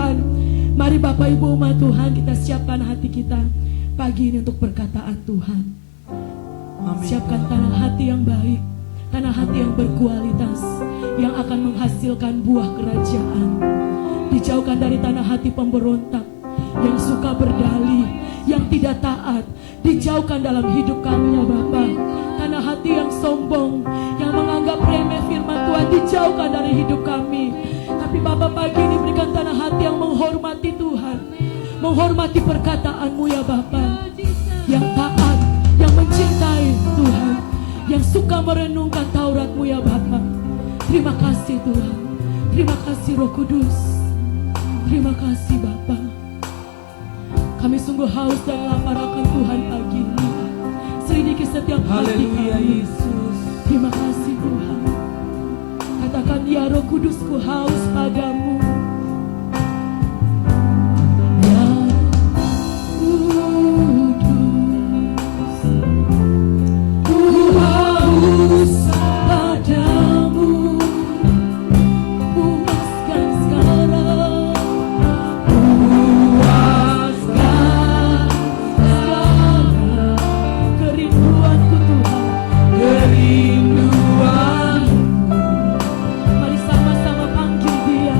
Tuhan. Mari Bapak Ibu umat Tuhan, kita siapkan hati kita pagi ini untuk perkataan Tuhan. Amin. Siapkan tanah hati yang baik, tanah hati yang berkualitas, yang akan menghasilkan buah kerajaan. Dijauhkan dari tanah hati pemberontak, yang suka berdalih, yang tidak taat. Dijauhkan dalam hidup kami ya Bapa. Tanah hati yang sombong, yang menganggap remeh firman Tuhan, dijauhkan dari hidup kami. Tapi Bapa, pagi ini berikan tanah hati yang menghormati Tuhan, menghormati perkataan-Mu ya Bapa, yang taat, yang mencintai Tuhan, yang suka merenungkan Taurat-Mu ya Bapa. Terima kasih Tuhan, terima kasih Roh Kudus, terima kasih Bapa. Kami sungguh haus dan lapar akan Tuhan pagi ini. Selidiki setiap hati kami. Terima kasih Tuhan. Katakan, ya Roh Kudusku haus padamu. Ya Kudus, ku haus padamu. Puaskan sekarang, puaskan sekarang kerinduanku Tuhan, kerinduan. Mari sama-sama panggil Dia.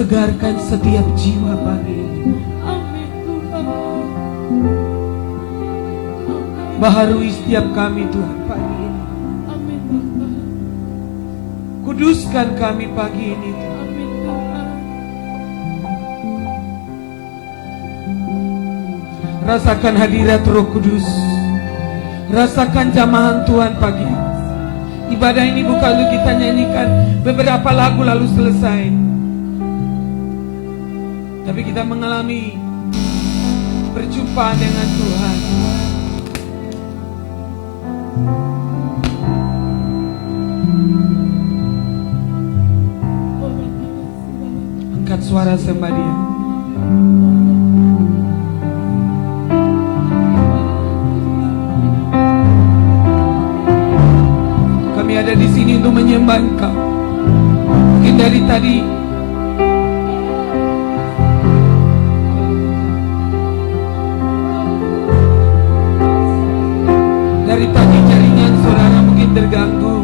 Segarkan setiap jiwa pagi ini. Baharui setiap kami Tuhan pagi ini. Kuduskan kami pagi ini Tuhan. Rasakan hadirat Roh Kudus. Rasakan jamahan Tuhan pagi ini. Ibadah ini bukan untuk kita nyanyikan beberapa lagu lalu selesai, tapi kita mengalami perjumpaan dengan Tuhan. Angkat suara sembah Dia. Kami ada di sini untuk menyembah Engkau. Mungkin dari tadi jaringan saudara mungkin terganggu.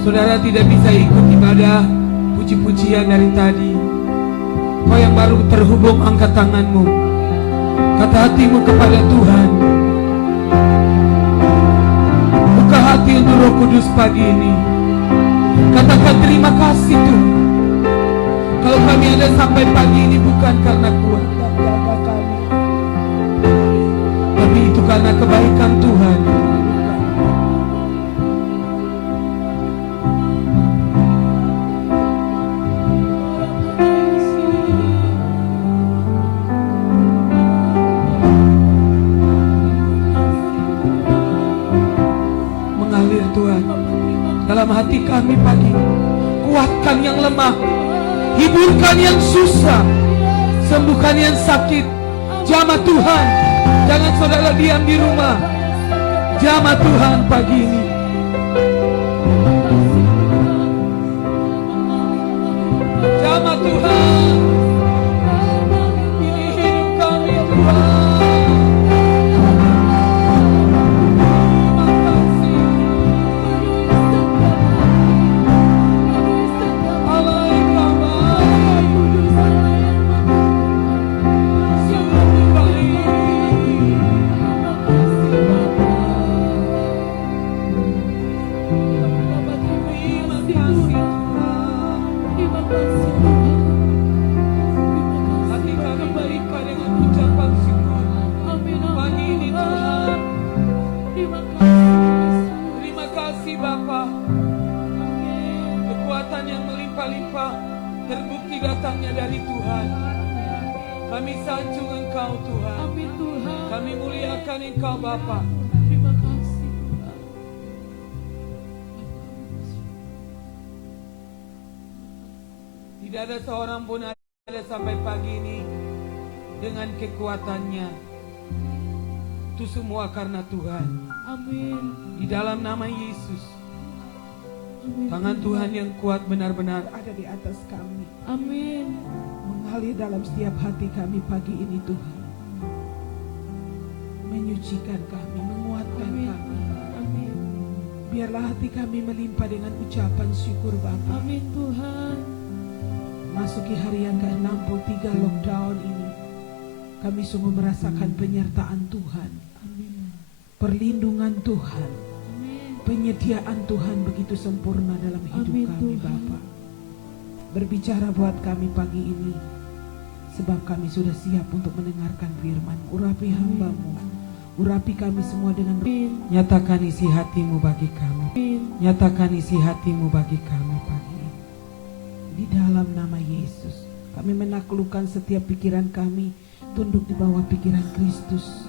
Saudara tidak bisa ikut ibadah puji-pujian dari tadi. Kau yang baru terhubung, angkat tanganmu. Kata hatimu kepada Tuhan. Buka hati untuk Roh Kudus pagi ini. Katakan terima kasih Tuhan. Kalau kami ada sampai pagi ini bukan karena kuat dan jaga kami, tapi itu karena kebaikan Tuhan. Mengalir Tuhan dalam hati kami pagi. Kuatkan yang lemah, hiburkan yang susah, sembuhkan yang sakit. Jamah Tuhan. Jangan saudara diam di rumah. Jamah Tuhan pagi ini. Jamah Tuhan. Ini hidup kami Tuhan. Terbukti datangnya dari Tuhan. Kami sanjung Engkau Tuhan. Amin Tuhan. Kami muliakan Engkau Bapa. Terima kasih Tuhan. Tidak ada seorang pun ada sampai pagi ini dengan kekuatannya. Itu semua karena Tuhan. Amin. Di dalam nama Yesus, Amin. tangan Tuhan yang kuat benar-benar ada di atas kami. Amin. Mengalir dalam setiap hati kami pagi ini Tuhan. Menyucikan kami, menguatkan Amin. kami. Amin. Biarlah hati kami melimpah dengan ucapan syukur Bapa. Amin Tuhan. Masuki hari yang ke-63 lockdown ini, kami sungguh merasakan penyertaan Tuhan, Amin. perlindungan Tuhan, Amin. penyediaan Tuhan begitu sempurna dalam hidup Amin, kami Tuhan. Bapa. Berbicara buat kami pagi ini, sebab kami sudah siap untuk mendengarkan firman. Urapi hamba-Mu, urapi kami semua dengan Amin. nyatakan isi hati-Mu bagi kami. Amin. Nyatakan isi hati-Mu bagi kami pagi ini. Di dalam nama Yesus, kami menaklukkan setiap pikiran kami tunduk di bawah pikiran Kristus.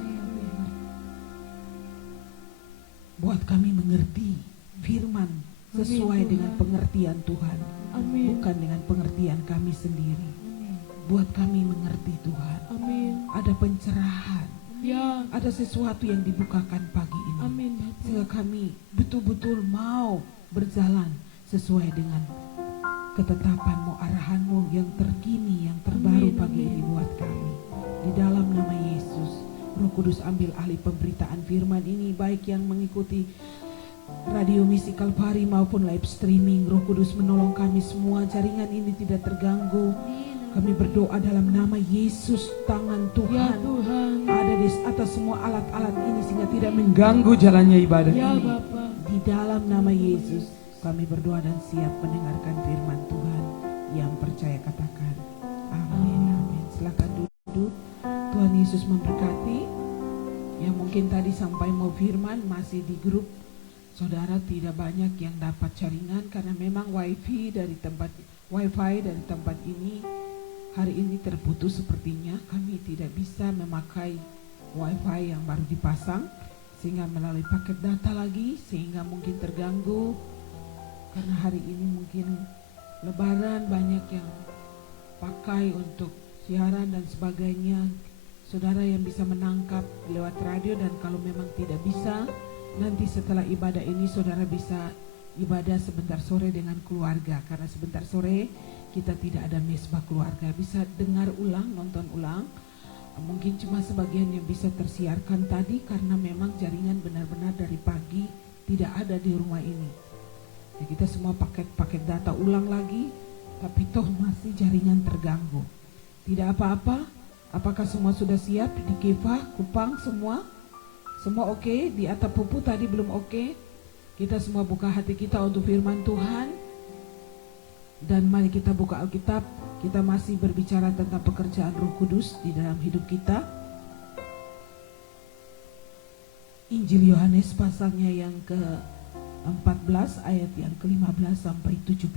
Buat kami mengerti firman sesuai dengan pengertian Tuhan, Amin. bukan dengan pengertian kami sendiri. Buat kami mengerti Tuhan. Amin. Ada pencerahan, Ya. ada sesuatu yang dibukakan pagi ini. Amin Bapak. Sehingga kami betul-betul mau berjalan sesuai dengan ketetapan-Mu, arahan-Mu yang terkini, yang terbaru Amin, pagi amin. ini buat kami. Di dalam nama Yesus, Roh Kudus ambil alih pemberitaan firman ini, baik yang mengikuti Radio Misi Kalvari maupun live streaming. Roh Kudus menolong kami semua, jaringan ini tidak terganggu. Kami berdoa dalam nama Yesus, tangan Ya Tuhan Tuhan. ada di atas semua alat-alat ini sehingga tidak mengganggu jalannya ibadah Ya ini. Bapak. Di dalam nama Yesus kami berdoa dan siap mendengarkan firman Tuhan. Yang percaya katakan amin, amin. Silakan duduk. Tuhan Yesus memberkati. Yang mungkin tadi sampai mau firman masih di grup, saudara tidak banyak yang dapat jaringan karena memang wifi dari tempat ini hari ini terputus sepertinya. Kami tidak bisa memakai wifi yang baru dipasang, sehingga melalui paket data lagi, sehingga mungkin terganggu. Karena hari ini mungkin lebaran, banyak yang pakai untuk siaran dan sebagainya. Saudara yang bisa menangkap lewat radio, dan kalau memang tidak bisa, nanti setelah ibadah ini saudara bisa ibadah sebentar sore dengan keluarga. Karena sebentar sore kita tidak ada mesbah keluarga, bisa dengar ulang, nonton ulang. Mungkin cuma sebagian yang bisa tersiarkan tadi karena memang jaringan benar-benar dari pagi tidak ada di rumah ini. Ya, kita semua paket data ulang lagi, tapi toh masih jaringan terganggu. Tidak apa-apa. Apakah semua sudah siap di Kefah, Kupang semua? Semua oke? Di Atapupu tadi belum oke? Kita semua buka hati kita untuk firman Tuhan. Dan mari kita buka Alkitab. Kita masih berbicara tentang pekerjaan Roh Kudus di dalam hidup kita. Injil Yohanes pasalnya yang ke-14 ayat yang ke-15 sampai 17.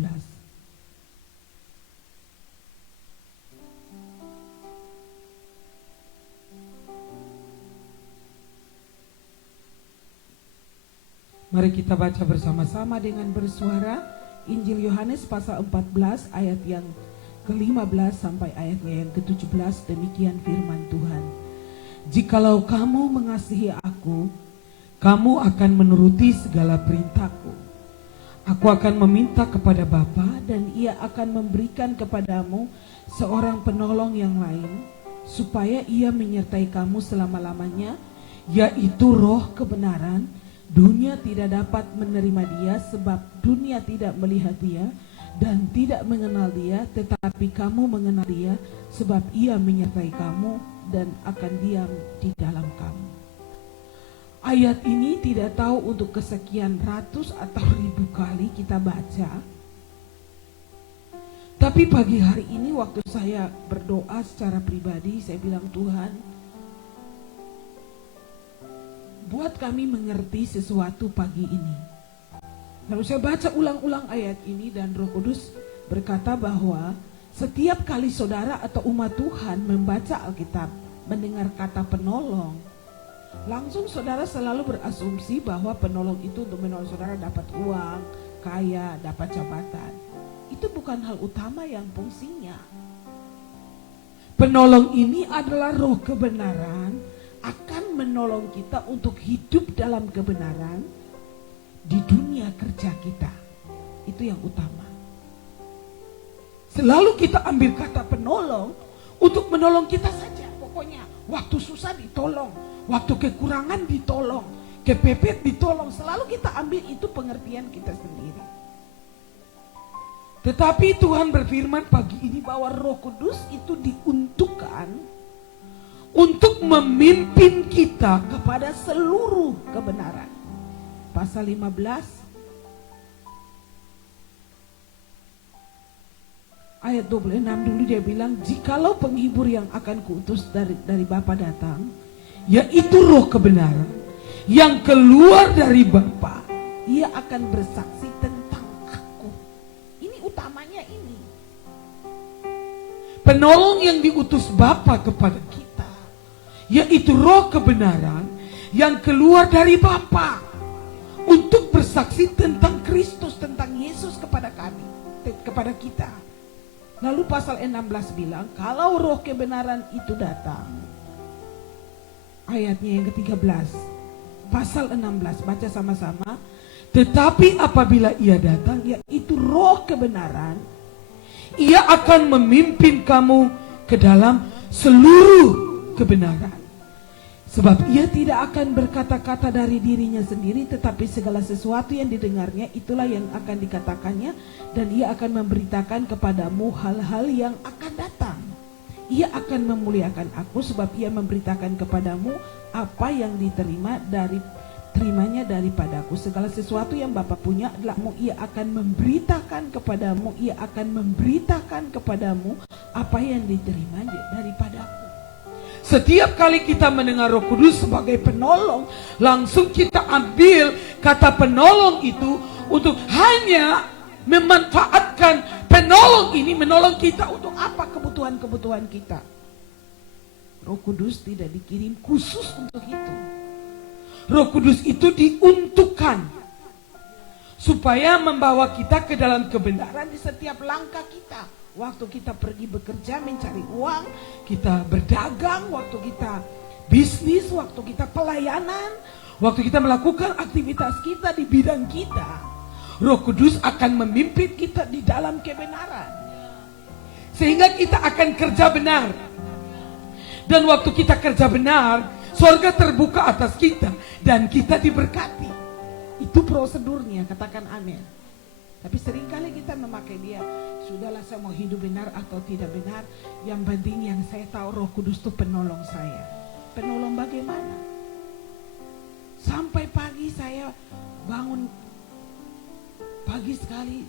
Mari kita baca bersama-sama dengan bersuara Injil Yohanes pasal 14 ayat yang ke-15 sampai ayatnya yang ke-17. Demikian firman Tuhan. Jikalau kamu mengasihi aku, kamu akan menuruti segala perintahku. Aku akan meminta kepada Bapa dan Ia akan memberikan kepadamu seorang penolong yang lain, supaya Ia menyertai kamu selama-lamanya, yaitu Roh kebenaran. Dunia tidak dapat menerima Dia sebab dunia tidak melihat Dia dan tidak mengenal Dia, tetapi kamu mengenal Dia sebab Ia menyertai kamu dan akan diam di dalam kamu. Ayat ini tidak tahu untuk kesekian ratus atau ribu kali kita baca. Tapi pagi hari ini waktu saya berdoa secara pribadi, saya bilang, Tuhan, buat kami mengerti sesuatu pagi ini. Lalu saya baca ulang-ulang ayat ini dan Roh Kudus berkata bahwa setiap kali saudara atau umat Tuhan membaca Alkitab, mendengar kata penolong, langsung saudara selalu berasumsi bahwa penolong itu untuk menolong saudara dapat uang, kaya, dapat jabatan. itu bukan hal utama yang fungsinya. Penolong ini adalah roh kebenaran, akan menolong kita untuk hidup dalam kebenaran di dunia kerja kita. Itu yang utama. Selalu kita ambil kata penolong untuk menolong kita saja. Pokoknya waktu susah ditolong, waktu kekurangan ditolong, kepepet ditolong. Selalu kita ambil itu pengertian kita sendiri. Tetapi Tuhan berfirman pagi ini bahwa Roh Kudus itu diuntukkan untuk memimpin kita kepada seluruh kebenaran. Pasal 15 ayat 26 dulu dia bilang, jikalau penghibur yang akan kuutus dari Bapa datang, yaitu Roh kebenaran yang keluar dari Bapa, ia akan bersaksi tentang aku. Ini utamanya ini. Penolong yang diutus Bapa kepada kita, yaitu Roh kebenaran yang keluar dari Bapa untuk bersaksi tentang Kristus, tentang Yesus kepada kami, kepada kita. Lalu pasal 16 bilang, kalau roh kebenaran itu datang, ayatnya yang ke-13, pasal 16, baca sama-sama. Tetapi apabila ia datang, yaitu roh kebenaran, ia akan memimpin kamu ke dalam seluruh kebenaran. Sebab ia tidak akan berkata-kata dari dirinya sendiri, tetapi segala sesuatu yang didengarnya itulah yang akan dikatakannya, dan ia akan memberitakan kepadamu hal-hal yang akan datang. Ia akan memuliakan aku, sebab ia memberitakan kepadamu apa yang terimanya daripadaku. Segala sesuatu yang Bapa punya adalah ia akan memberitakan kepadamu apa yang diterima daripadaku. Setiap kali kita mendengar Roh Kudus sebagai penolong, langsung kita ambil kata penolong itu untuk hanya memanfaatkan penolong ini menolong kita untuk apa kebutuhan-kebutuhan kita. Roh Kudus tidak dikirim khusus untuk itu. Roh Kudus itu diuntukkan supaya membawa kita ke dalam kebenaran di setiap langkah kita. Waktu kita pergi bekerja mencari uang, kita berdagang, waktu kita bisnis, waktu kita pelayanan, waktu kita melakukan aktivitas kita di bidang kita, Roh Kudus akan memimpin kita di dalam kebenaran. Sehingga kita akan kerja benar. Dan waktu kita kerja benar, surga terbuka atas kita dan kita diberkati. Itu prosedurnya, katakan amin. Tapi seringkali kita memakai dia, sudahlah saya mau hidup benar atau tidak benar, yang penting yang saya tahu Roh Kudus itu penolong saya. Penolong bagaimana? Sampai pagi saya bangun pagi sekali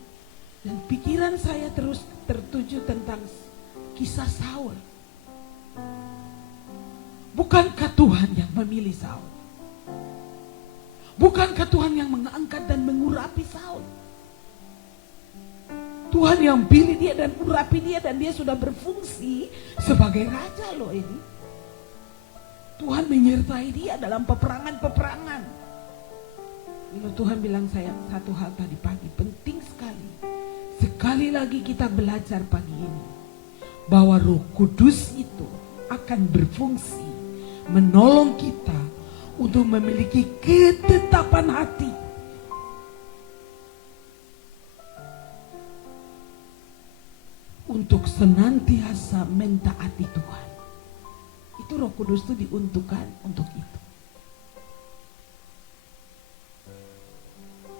dan pikiran saya terus tertuju tentang kisah Saul. Bukankah Tuhan yang memilih Saul? Bukankah Tuhan yang mengangkat dan mengurapi Saul? Tuhan yang pilih dia dan urapi dia, dan dia sudah berfungsi sebagai raja loh ini. Tuhan menyertai dia dalam peperangan-peperangan. Lalu Tuhan bilang saya satu hal tadi pagi, penting sekali. Sekali lagi kita belajar pagi ini bahwa Roh Kudus itu akan berfungsi menolong kita untuk memiliki ketetapan hati. Untuk senantiasa mentaati Tuhan. Itu Roh Kudus itu diuntukkan untuk itu.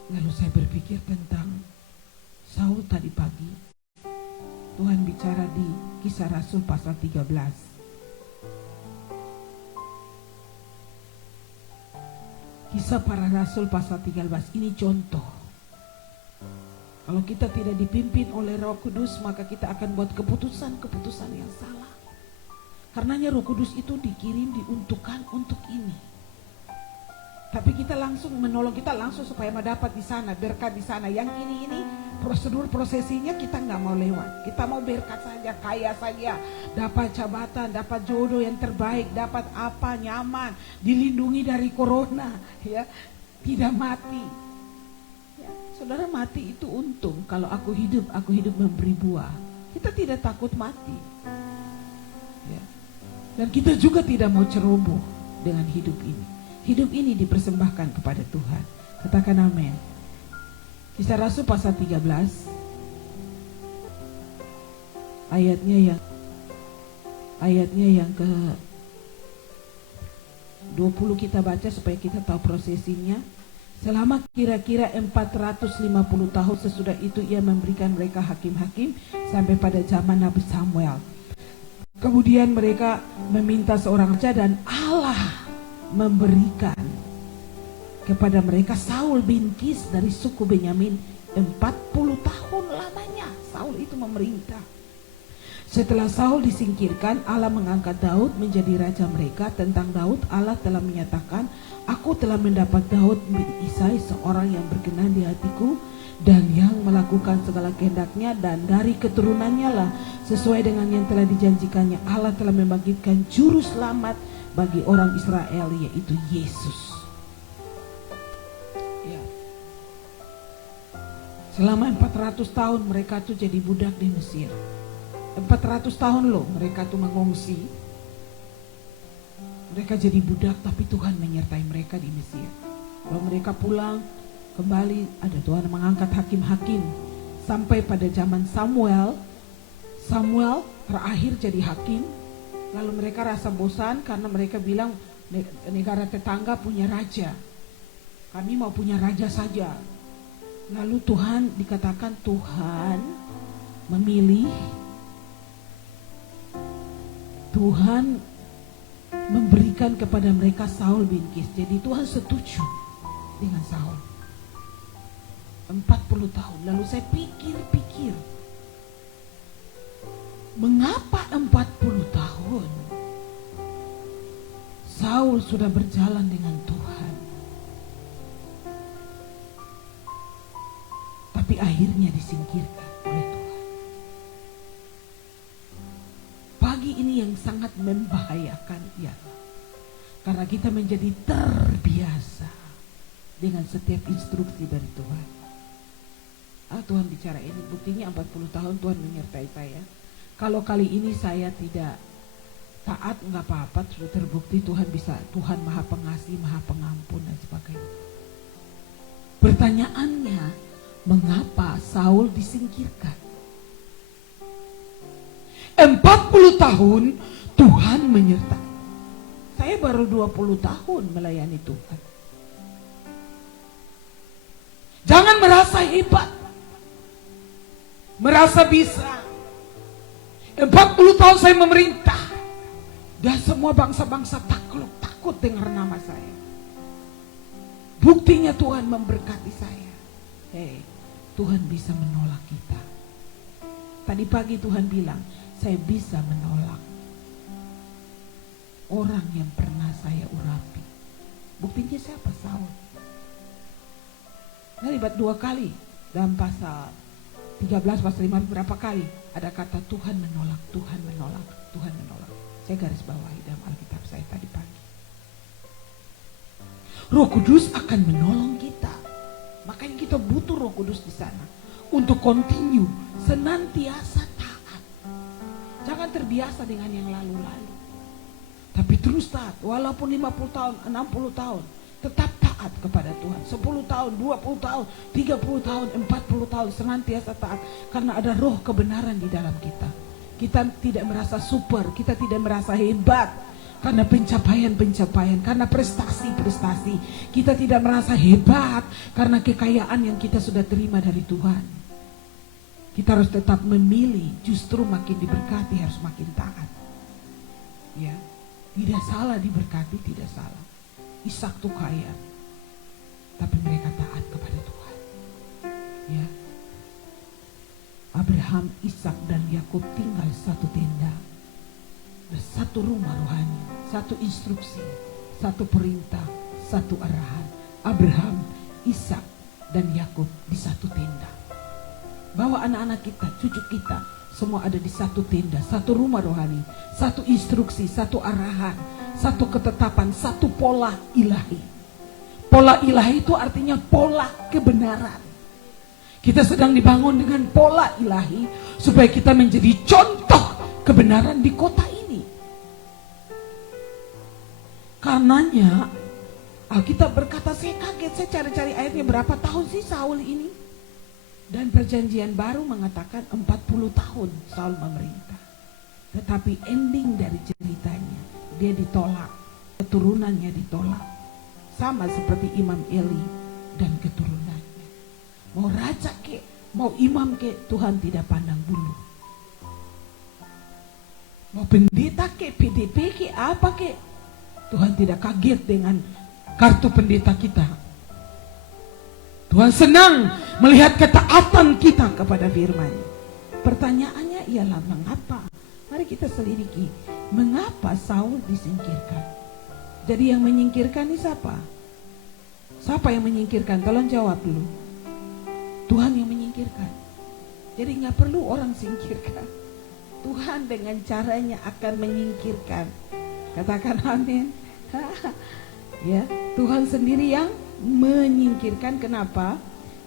Lalu saya berpikir tentang Saul tadi pagi. Tuhan bicara di Kisah Rasul pasal 13. Kisah para Rasul pasal 13 ini contoh. Kalau kita tidak dipimpin oleh Roh Kudus, maka kita akan buat keputusan-keputusan yang salah. Karenanya Roh Kudus itu dikirim, diuntukkan untuk ini. Tapi kita langsung menolong, kita langsung supaya mendapat di sana, berkat di sana. Yang ini prosedur prosesinya kita nggak mau lewat. Kita mau berkat saja, kaya saja, dapat jabatan, dapat jodoh yang terbaik, dapat apa, nyaman, dilindungi dari corona, ya, tidak mati. Saudara, mati itu untung. Kalau aku hidup memberi buah. Kita tidak takut mati. Ya. Dan kita juga tidak mau ceroboh dengan hidup ini. Hidup ini dipersembahkan kepada Tuhan. Katakan amin. Kisah Rasul pasal 13 ayatnya yang ke 20 kita baca supaya kita tahu prosesinya. Selama kira-kira 450 tahun sesudah itu ia memberikan mereka hakim-hakim sampai pada zaman Nabi Samuel. Kemudian mereka meminta seorang raja dan Allah memberikan kepada mereka Saul bin Kis dari suku Benyamin. 40 tahun lamanya Saul itu memerintah. Setelah Saul disingkirkan, Allah mengangkat Daud menjadi raja mereka. Tentang Daud, Allah telah menyatakan, aku telah mendapat Daud bin Isai, seorang yang berkenan di hatiku dan yang melakukan segala kehendaknya, dan dari keturunannya lah sesuai dengan yang telah dijanjikannya Allah telah membangkitkan juru selamat bagi orang Israel, yaitu Yesus. Ya. Selama 400 tahun mereka tuh jadi budak di Mesir. 400 tahun loh mereka tuh mengungsi. Mereka jadi budak, tapi Tuhan menyertai mereka di Mesir. Kalau mereka pulang kembali, ada Tuhan mengangkat hakim-hakim. Sampai pada zaman Samuel terakhir jadi hakim. Lalu mereka rasa bosan karena mereka bilang negara tetangga punya raja, kami mau punya raja saja. Lalu Tuhan dikatakan Tuhan memilih, Tuhan memberikan kepada mereka Saul bin Kis. Jadi Tuhan setuju dengan Saul 40 tahun. Lalu saya pikir-pikir, mengapa 40 tahun Saul sudah berjalan dengan Tuhan, tapi akhirnya disingkirkan oleh Tuhan. Pagi ini yang sangat membahayakan ialah karena kita menjadi terbiasa dengan setiap instruksi dari Tuhan. Tuhan bicara ini, buktinya 40 tahun Tuhan menyertai saya. Kalau kali ini saya tidak taat, nggak apa-apa, sudah terbukti Tuhan Maha Pengasih, Maha Pengampun dan sebagainya. Pertanyaannya, mengapa Saul disingkirkan? 40 tahun Tuhan menyertai. Saya baru 20 tahun melayani Tuhan. Jangan merasa hebat, merasa bisa. 40 tahun saya memerintah dan semua bangsa-bangsa takut dengar nama saya. Buktinya Tuhan memberkati saya. Tuhan bisa menolak kita. Tadi pagi Tuhan bilang, saya bisa menolak orang yang pernah saya urapi. Buktinya siapa? Saul. Libat 2 kali dalam pasal 13 pasal 5 berapa kali ada kata Tuhan menolak, Tuhan menolak, Tuhan menolak. Saya garis bawahi dalam Alkitab saya tadi pagi. Roh Kudus akan menolong kita. Makanya kita butuh Roh Kudus di sana untuk continue, senantiasa taat. Jangan terbiasa dengan yang lalu-lalu, tapi terus taat. Walaupun 50 tahun, 60 tahun, tetap taat kepada Tuhan. 10 tahun, 20 tahun, 30 tahun, 40 tahun, senantiasa taat. Karena ada roh kebenaran di dalam kita. Kita tidak merasa super, kita tidak merasa hebat karena pencapaian-pencapaian, karena prestasi-prestasi. Kita tidak merasa hebat karena kekayaan yang kita sudah terima dari Tuhan. Kita harus tetap memilih, justru makin diberkati harus makin taat. Ya, tidak salah diberkati, tidak salah. Ishak tuh kaya, tapi mereka taat kepada Tuhan. Ya, Abraham, Ishak dan Yakub tinggal satu tenda, satu rumah rohani, satu instruksi, satu perintah, satu arahan. Abraham, Ishak dan Yakub di satu tenda. Bawa anak-anak kita, cucu kita, semua ada di satu tenda, satu rumah rohani, satu instruksi, satu arahan, satu ketetapan, satu pola ilahi. Pola ilahi itu artinya pola kebenaran. Kita sedang dibangun dengan pola ilahi supaya kita menjadi contoh kebenaran di kota ini. Karenanya Alkitab berkata, saya kaget, saya cari-cari ayatnya, berapa tahun sih Saul ini? Dan perjanjian baru mengatakan 40 tahun Saul memerintah. Tetapi ending dari ceritanya, dia ditolak, keturunannya ditolak. Sama seperti Imam Eli dan keturunannya. Mau raja ke, mau imam ke, Tuhan tidak pandang bulu. Mau pendeta ke, PDP ke, apa ke, Tuhan tidak kaget dengan kartu pendeta kita. Tuhan senang melihat ketaatan kita kepada firman-Nya. Pertanyaannya ialah mengapa? Mari kita selidiki, mengapa Saul disingkirkan? Jadi yang menyingkirkan ini siapa? Siapa yang menyingkirkan? Tolong jawab dulu. Tuhan yang menyingkirkan. Jadi nggak perlu orang singkirkan. Tuhan dengan caranya akan menyingkirkan. Katakan amin. Ya, Tuhan sendiri yang menyingkirkan. Kenapa?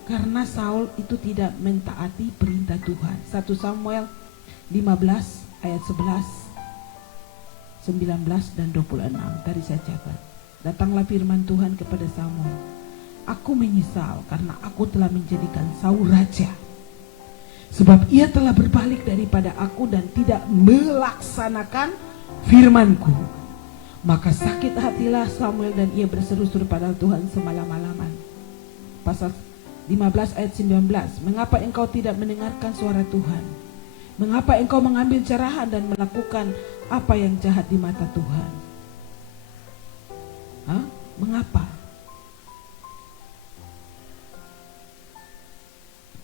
Karena Saul itu tidak mentaati perintah Tuhan. 1 Samuel 15 ayat 11, 19 dan 26. Tadi saya catat. Datanglah firman Tuhan kepada Samuel. Aku menyesal karena aku telah menjadikan Saul raja. Sebab ia telah berbalik daripada aku dan tidak melaksanakan firmanku. Maka sakit hatilah Samuel dan ia berseru-seru pada Tuhan semalam-malaman. Pasal 15 ayat 19. Mengapa engkau tidak mendengarkan suara Tuhan? Mengapa engkau mengambil cerahan dan melakukan apa yang jahat di mata Tuhan? Hah? Mengapa?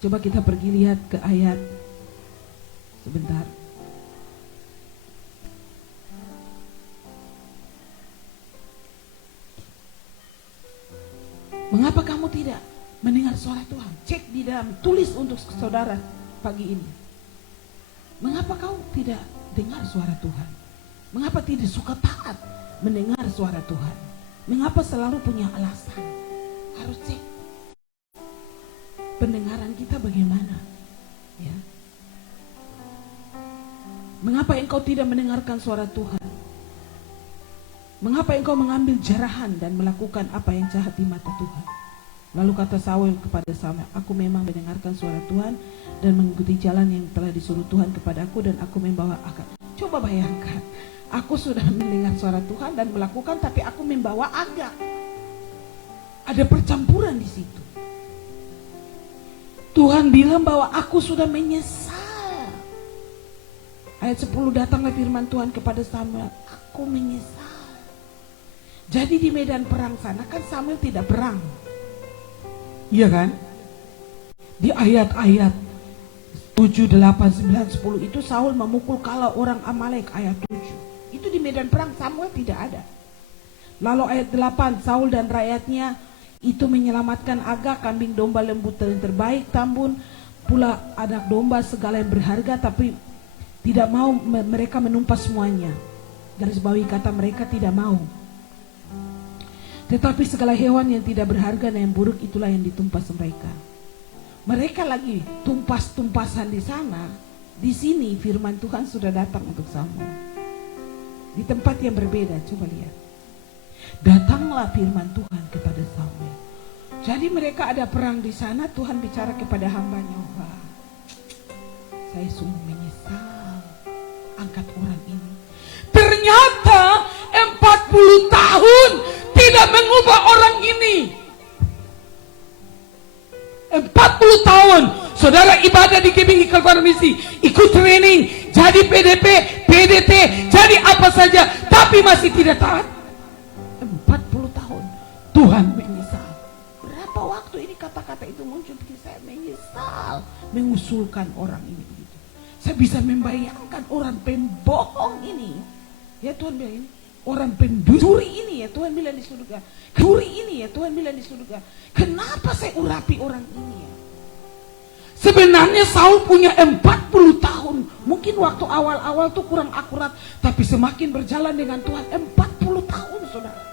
Coba kita pergi lihat ke ayat sebentar. Mengapa kamu tidak mendengar suara Tuhan? Cek di dalam, tulis untuk saudara pagi ini. Mengapa kau tidak dengar suara Tuhan? Mengapa tidak suka taat mendengar suara Tuhan? Mengapa selalu punya alasan? Harus cek pendengaran kita bagaimana, ya. Mengapa engkau tidak mendengarkan suara Tuhan? Mengapa engkau mengambil jarahan dan melakukan apa yang jahat di mata Tuhan? Lalu kata Saul kepada Samuel, aku memang mendengarkan suara Tuhan dan mengikuti jalan yang telah disuruh Tuhan kepadaku dan aku membawa agak. Coba bayangkan, aku sudah mendengar suara Tuhan dan melakukan, tapi aku membawa agak. Ada percampuran di situ. Tuhan bilang bahwa aku sudah menyesal. Ayat 10, datanglah firman Tuhan kepada Samuel, aku menyesal. Jadi di medan perang sana kan Samuel tidak perang. Iya kan? Di ayat-ayat 7, 8, 9, 10 itu Saul memukul kala orang Amalek, ayat 7. Itu di medan perang, Samuel tidak ada. Lalu ayat 8, Saul dan rakyatnya itu menyelamatkan Agag, kambing domba lembu yang terbaik, tambun pula anak domba segala yang berharga, tapi tidak mau mereka menumpas semuanya. Garis bawahi kata mereka tidak mau. Tetapi segala hewan yang tidak berharga dan yang buruk itulah yang ditumpas mereka. Mereka lagi tumpas-tumpasan di sana. Di sini firman Tuhan sudah datang untuk Samuel. Di tempat yang berbeda, coba lihat. Datanglah firman Tuhan kepada Samuel. Jadi mereka ada perang di sana, Tuhan bicara kepada hambanya, wah, saya sungguh menyesal angkat orang ini. Ternyata 40 tahun tidak mengubah orang ini. 40 tahun saudara ibadah di KBI Kalbar Misi, ikut training, jadi PDP, PDT, jadi apa saja, tapi masih tidak taat. 40 tahun Tuhan menyesal. Berapa waktu ini kata-kata itu muncul, saya menyesal mengusulkan orang ini begitu. Saya bisa membayangkan orang pembohong ini. Ya Tuhan bilang ini, orang pencuri ini ya Tuhan bilang di surga. Curi ini ya Tuhan bilang di surga. Kenapa saya urapi orang ini ya? Sebenarnya Saul punya 40 tahun. Mungkin waktu awal-awal tuh kurang akurat, tapi semakin berjalan dengan Tuhan 40 tahun saudara.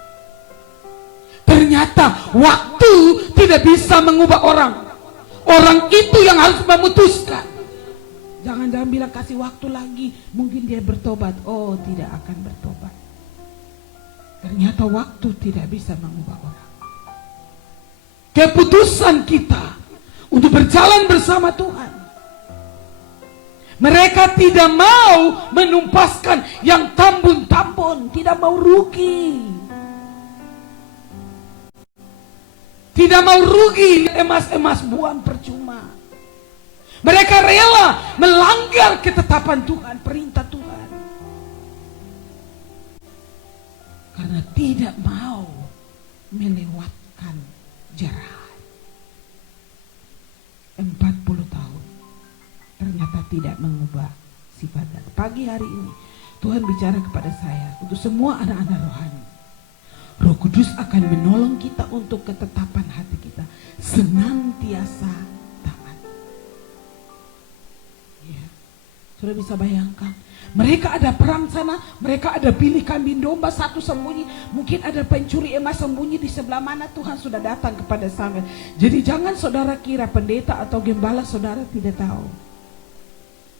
Ternyata waktu tidak bisa mengubah orang. Orang itu yang harus memutuskan. Jangan bilang kasih waktu lagi, mungkin dia bertobat. Oh, tidak akan bertobat. Ternyata waktu tidak bisa mengubah orang. Keputusan kita untuk berjalan bersama Tuhan. Mereka tidak mau menumpaskan yang tambun-tambun, tidak mau rugi. Tidak mau rugi, emas-emas buang percuma. Mereka rela melanggar ketetapan Tuhan, perintah Tuhan. Karena tidak mau melewatkan jarak. 40 tahun. Ternyata tidak mengubah sifatnya. Pagi hari ini Tuhan bicara kepada saya untuk semua anak-anak rohani. Roh Kudus akan menolong kita untuk ketetapan hati kita senantiasa taat. Ya. Sudah bisa bayangkan, mereka ada perang sana, mereka ada pilih kambing domba satu sembunyi, mungkin ada pencuri emas sembunyi di sebelah mana. Tuhan sudah datang kepada Samuel. Jadi jangan saudara kira pendeta atau gembala saudara tidak tahu.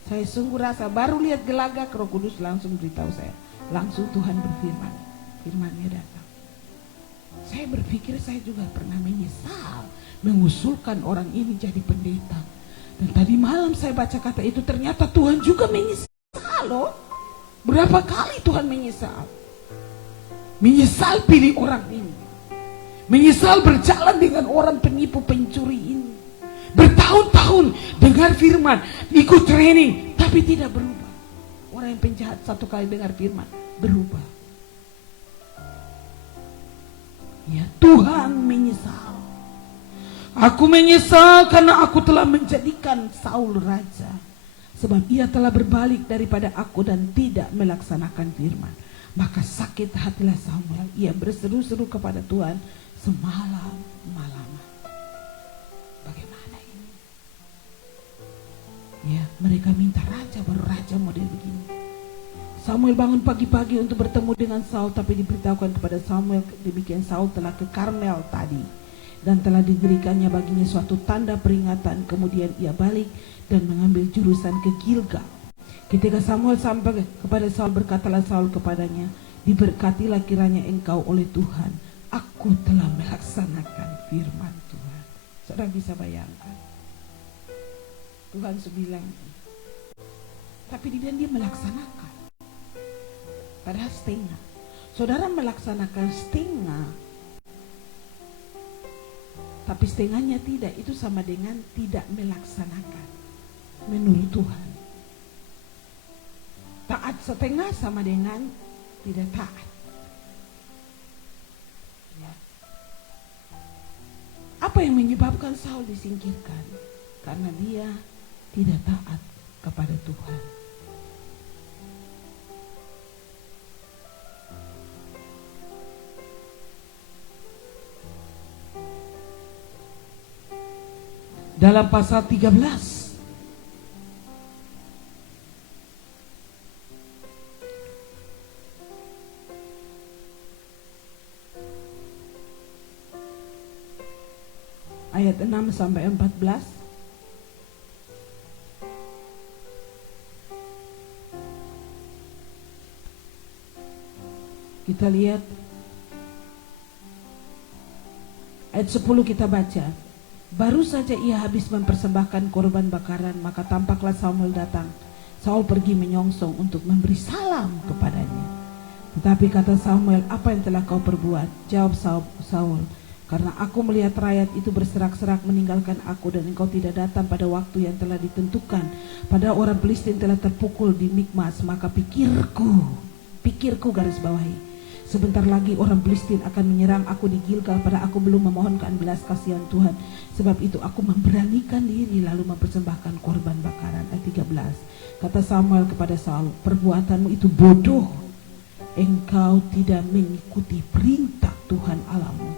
Saya sungguh rasa baru lihat gelagak, Roh Kudus langsung beritahu saya. Langsung Tuhan berfirman, firman-Nya datang. Saya berpikir saya juga pernah menyesal mengusulkan orang ini jadi pendeta. Dan tadi malam saya baca kata itu, ternyata Tuhan juga menyesal loh. Berapa kali Tuhan menyesal? Menyesal pilih orang ini. Menyesal berjalan dengan orang penipu pencuri ini. Bertahun-tahun dengar firman, ikut training, tapi tidak berubah. Orang yang penjahat satu kali dengar firman, berubah. Ya, Tuhan menyesal. Aku menyesal karena aku telah menjadikan Saul raja. Sebab ia telah berbalik daripada aku dan tidak melaksanakan firman. Maka sakit hatilah Samuel. Ia berseru-seru kepada Tuhan semalam-malam. Bagaimana ini? Ya, mereka minta raja, baru raja model begini. Samuel bangun pagi-pagi untuk bertemu dengan Saul, tapi diberitahukan kepada Samuel demikian Saul telah ke Karmel tadi dan telah diberikannya baginya suatu tanda peringatan. Kemudian ia balik dan mengambil jurusan ke Gilgal. Ketika Samuel sampai kepada Saul, berkatalah Saul kepadanya, diberkatilah kiranya engkau oleh Tuhan. Aku telah melaksanakan firman Tuhan. Saudara bisa bayangkan, Tuhan bilang, tapi dia melaksanakan. Padahal setengah. Saudara melaksanakan setengah, tapi setengahnya tidak, itu sama dengan tidak melaksanakan menurut Tuhan. Taat setengah sama dengan tidak taat. Ya. Apa yang menyebabkan Saul disingkirkan? Karena dia tidak taat kepada Tuhan. Dalam pasal 13 ayat 6 sampai 14. Kita lihat ayat 10, kita baca. Baru saja ia habis mempersembahkan korban bakaran, maka tampaklah Samuel datang. Saul pergi menyongsong untuk memberi salam kepadanya. Tetapi kata Samuel, apa yang telah kau perbuat? Jawab Saul, karena aku melihat rakyat itu berserak-serak meninggalkan aku, dan engkau tidak datang pada waktu yang telah ditentukan. Pada orang Filistin telah terpukul di Mikmas, maka pikirku garis bawahi, sebentar lagi orang Filistin akan menyerang aku di Gilgal, pada aku belum memohonkan belas kasihan Tuhan. Sebab itu aku memberanikan diri lalu mempersembahkan korban bakaran. Ayat 13. Kata Samuel kepada Saul, perbuatanmu itu bodoh. Engkau tidak mengikuti perintah Tuhan Allahmu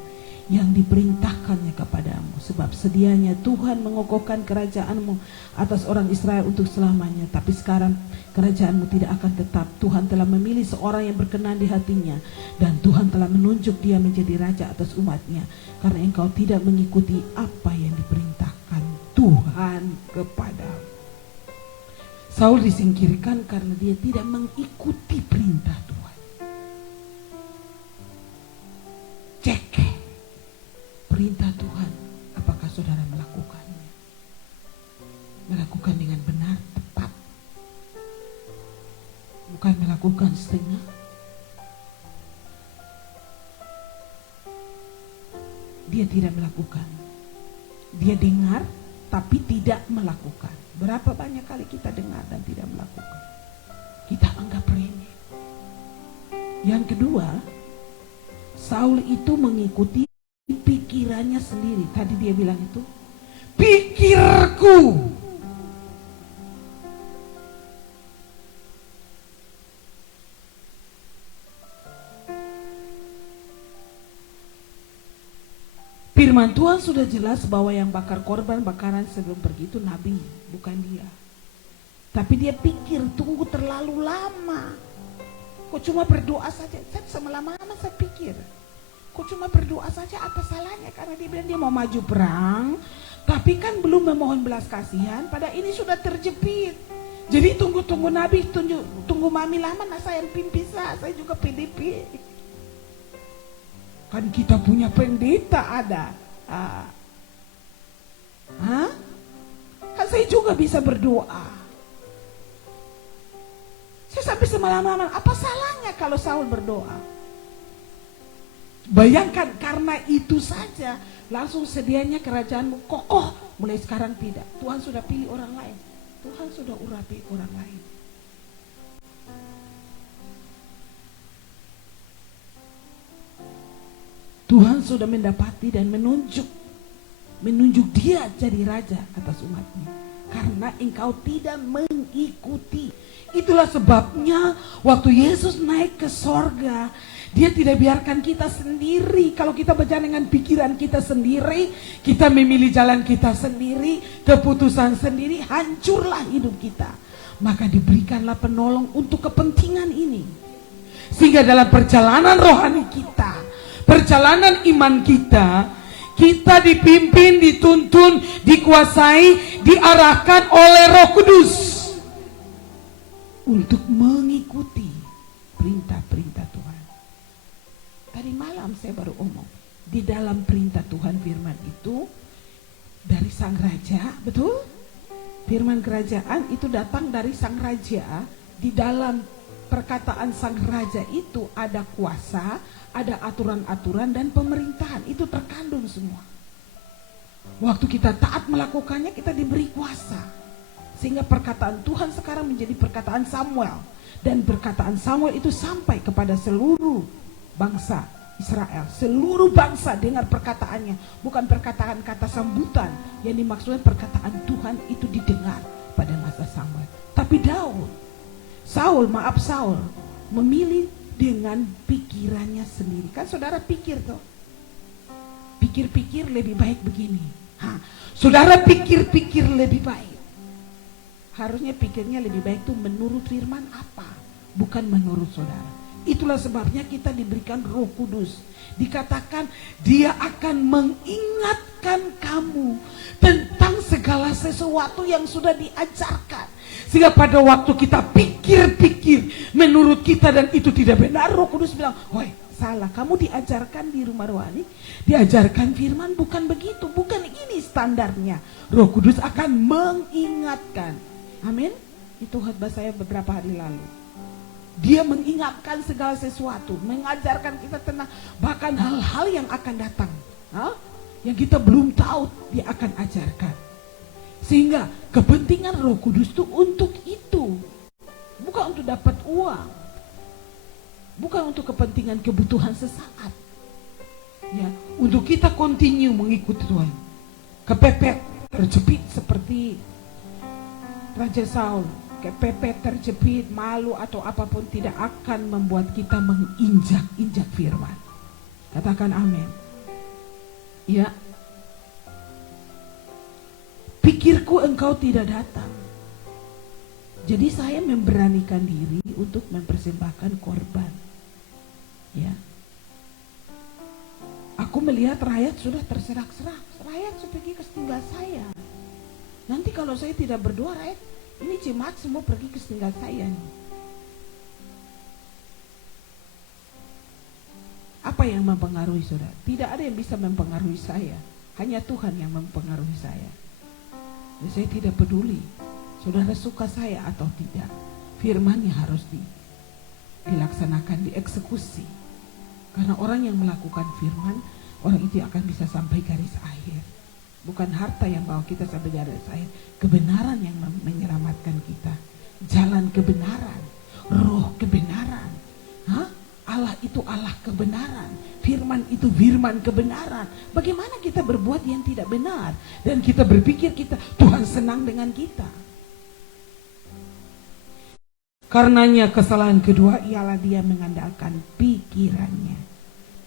yang diperintahkannya kepadamu. Sebab sedianya Tuhan mengokohkan kerajaanmu atas orang Israel untuk selamanya. Tapi sekarang kerajaanmu tidak akan tetap. Tuhan telah memilih seorang yang berkenan di hatinya, dan Tuhan telah menunjuk dia menjadi raja atas umatnya. Karena engkau tidak mengikuti apa yang diperintahkan Tuhan. Tuhan kepadamu. Saul disingkirkan karena dia tidak mengikuti perintah Tuhan. Cek perintah Tuhan, apakah saudara melakukannya? Melakukan dengan benar, tepat, bukan melakukan setengah. Dia tidak melakukan. Dia dengar tapi tidak melakukan. Berapa banyak kali kita dengar dan tidak melakukan? Kita anggap remeh. Yang kedua, Saul itu mengikuti pikirannya sendiri. Tadi dia bilang itu, pikirku. Firman Tuhan sudah jelas bahwa yang bakar korban bakaran sebelum pergi itu nabi, bukan dia. Tapi dia pikir, tunggu terlalu lama. Kok cuma berdoa saja? Saya lama-lama saya pikir, kok cuma berdoa saja, apa salahnya? Karena dia bilang dia mau maju perang, tapi kan belum memohon belas kasihan, pada ini sudah terjepit. Jadi tunggu nabi, tunggu mami lama, nah saya pimpisa, saya juga PDP. Kan kita punya pendeta ada. Kan saya juga bisa berdoa. Saya sampai semalam-malam, apa salahnya kalau Saul berdoa? Bayangkan, karena itu saja langsung sedianya kerajaanmu kokoh. Mulai sekarang tidak. Tuhan sudah pilih orang lain. Tuhan sudah urapi orang lain. Tuhan sudah mendapati dan menunjuk dia jadi raja atas umatnya. Karena engkau tidak mengikuti. Itulah sebabnya waktu Yesus naik ke sorga, dia tidak biarkan kita sendiri. Kalau kita berjalan dengan pikiran kita sendiri, kita memilih jalan kita sendiri, keputusan sendiri, hancurlah hidup kita. Maka diberikanlah penolong untuk kepentingan ini. Sehingga dalam perjalanan rohani kita, perjalanan iman kita dipimpin, dituntun, dikuasai, diarahkan oleh Roh Kudus untuk mengikuti perintah-perintah Tuhan. Tadi malam saya baru omong, di dalam perintah Tuhan firman itu dari sang raja, betul? Firman kerajaan itu datang dari sang raja. Di dalam perkataan sang raja itu ada kuasa, ada aturan-aturan dan pemerintahan. Itu terkandung semua. Waktu kita taat melakukannya, kita diberi kuasa. Sehingga perkataan Tuhan sekarang menjadi perkataan Samuel. Dan perkataan Samuel itu sampai kepada seluruh bangsa Israel. Seluruh bangsa dengar perkataannya. Bukan perkataan kata sambutan. Yang dimaksudkan perkataan Tuhan itu didengar pada masa Samuel. Tapi Saul memilih dengan pikirannya sendiri. Kan saudara pikir tuh, pikir-pikir lebih baik begini. Saudara pikir-pikir lebih baik. Harusnya pikirnya lebih baik tuh menurut firman apa, bukan menurut saudara. Itulah sebabnya kita diberikan Roh Kudus. Dikatakan dia akan mengingatkan kamu tentang segala sesuatu yang sudah diajarkan. Sehingga pada waktu kita pikir-pikir menurut kita dan itu tidak benar, Roh Kudus bilang, woi salah, kamu diajarkan di rumah rohani, diajarkan firman bukan begitu, bukan ini standarnya. Roh Kudus akan mengingatkan. Amin. Itu khotbah saya beberapa hari lalu. Dia mengingatkan segala sesuatu, mengajarkan kita tentang bahkan hal-hal yang akan datang, yang kita belum tahu dia akan ajarkan. Sehingga kepentingan Roh Kudus itu untuk itu, bukan untuk dapat uang, bukan untuk kepentingan kebutuhan sesaat, ya, untuk kita continue mengikuti Tuhan, kepepet, terjepit seperti Raja Saul. Kepepet, terjepit, malu atau apapun tidak akan membuat kita menginjak-injak firman. Katakan amin. Ya. Pikirku engkau tidak datang. Jadi saya memberanikan diri untuk mempersembahkan korban. Ya. Aku melihat rakyat sudah terserak-serak. Rakyat seperti ketinggal saya. Nanti kalau saya tidak berdoa, ini jemaat semua pergi ke tinggal saya nih. Apa yang mempengaruhi saudara? Tidak ada yang bisa mempengaruhi saya. Hanya Tuhan yang mempengaruhi saya. Dan saya tidak peduli saudara suka saya atau tidak. Firman-Nya harus dilaksanakan, dieksekusi. Karena orang yang melakukan firman, orang itu akan bisa sampai garis akhir. Bukan harta yang bawa kita sampai garis akhir, kebenaran yang menyelamatkan kita. Jalan kebenaran, roh kebenaran. Allah itu Allah kebenaran, firman itu firman kebenaran. Bagaimana kita berbuat yang tidak benar dan kita berpikir Tuhan senang dengan kita? Karenanya kesalahan kedua ialah dia mengandalkan pikirannya.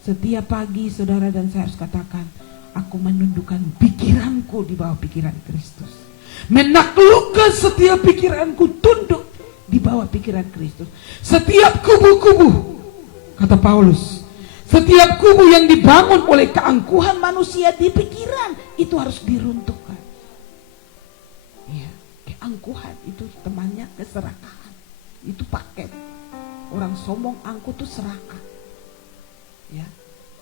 Setiap pagi saudara dan saya harus katakan, aku menundukkan pikiranku di bawah pikiran Kristus. menaklukkan setiap pikiranku tunduk di bawah pikiran Kristus. Setiap kubu-kubu, kata Paulus, setiap kubu yang dibangun oleh keangkuhan manusia di pikiran itu harus diruntuhkan. Ya, keangkuhan itu temannya keserakahan. Itu paket. Orang sombong angkuh itu serakah. Ya,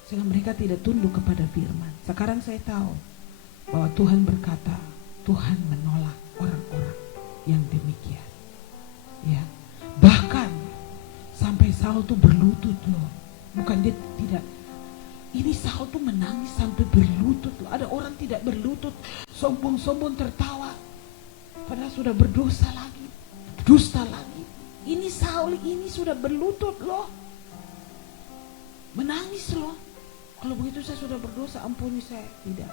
sehingga mereka tidak tunduk kepada firman. Sekarang saya tahu bahwa Tuhan berkata, Tuhan menolak orang-orang yang demikian. Ya, bahkan sampai Saul tuh berlutut loh. Bukan dia tidak. Ini Saul tuh menangis sampai berlutut loh. Ada orang tidak berlutut, sombong-sombong tertawa, padahal sudah berdosa lagi, dusta lagi. Ini Saul ini sudah berlutut loh, menangis loh. Kalau begitu saya sudah berdosa, ampuni saya. Tidak.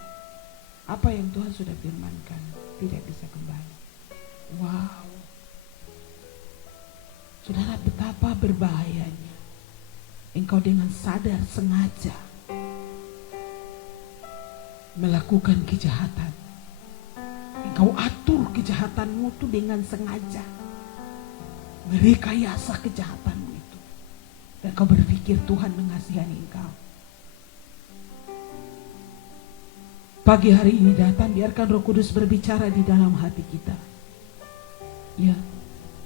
Apa yang Tuhan sudah firmankan tidak bisa kembali. Wow. Saudara, betapa berbahayanya engkau dengan sadar sengaja melakukan kejahatan. Engkau atur kejahatanmu itu dengan sengaja, merekayasa kejahatanmu itu, dan kau berpikir Tuhan mengasihani engkau. Pagi hari ini datang, biarkan Roh Kudus berbicara di dalam hati kita. Ya,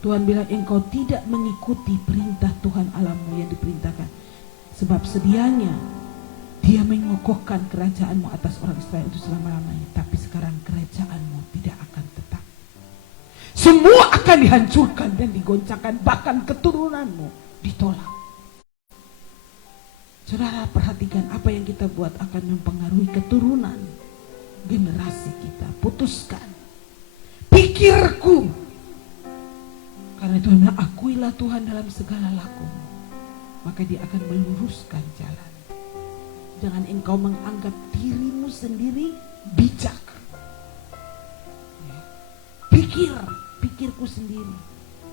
Tuhan bilang engkau tidak mengikuti perintah Tuhan Allahmu yang diperintahkan. Sebab sedianya Dia mengokohkan kerajaanmu atas orang Israel itu selama-lamanya. Tapi sekarang kerajaanmu tidak akan tetap. Semua akan dihancurkan dan digoncangkan, bahkan keturunanmu ditolak. Saudara, perhatikan apa yang kita buat akan mempengaruhi keturunan generasi kita. Putuskan pikirku, karena Tuhan bilang, akuilah Tuhan dalam segala lakumu, maka Dia akan meluruskan jalan. Jangan engkau menganggap dirimu sendiri bijak. Pikirku sendiri,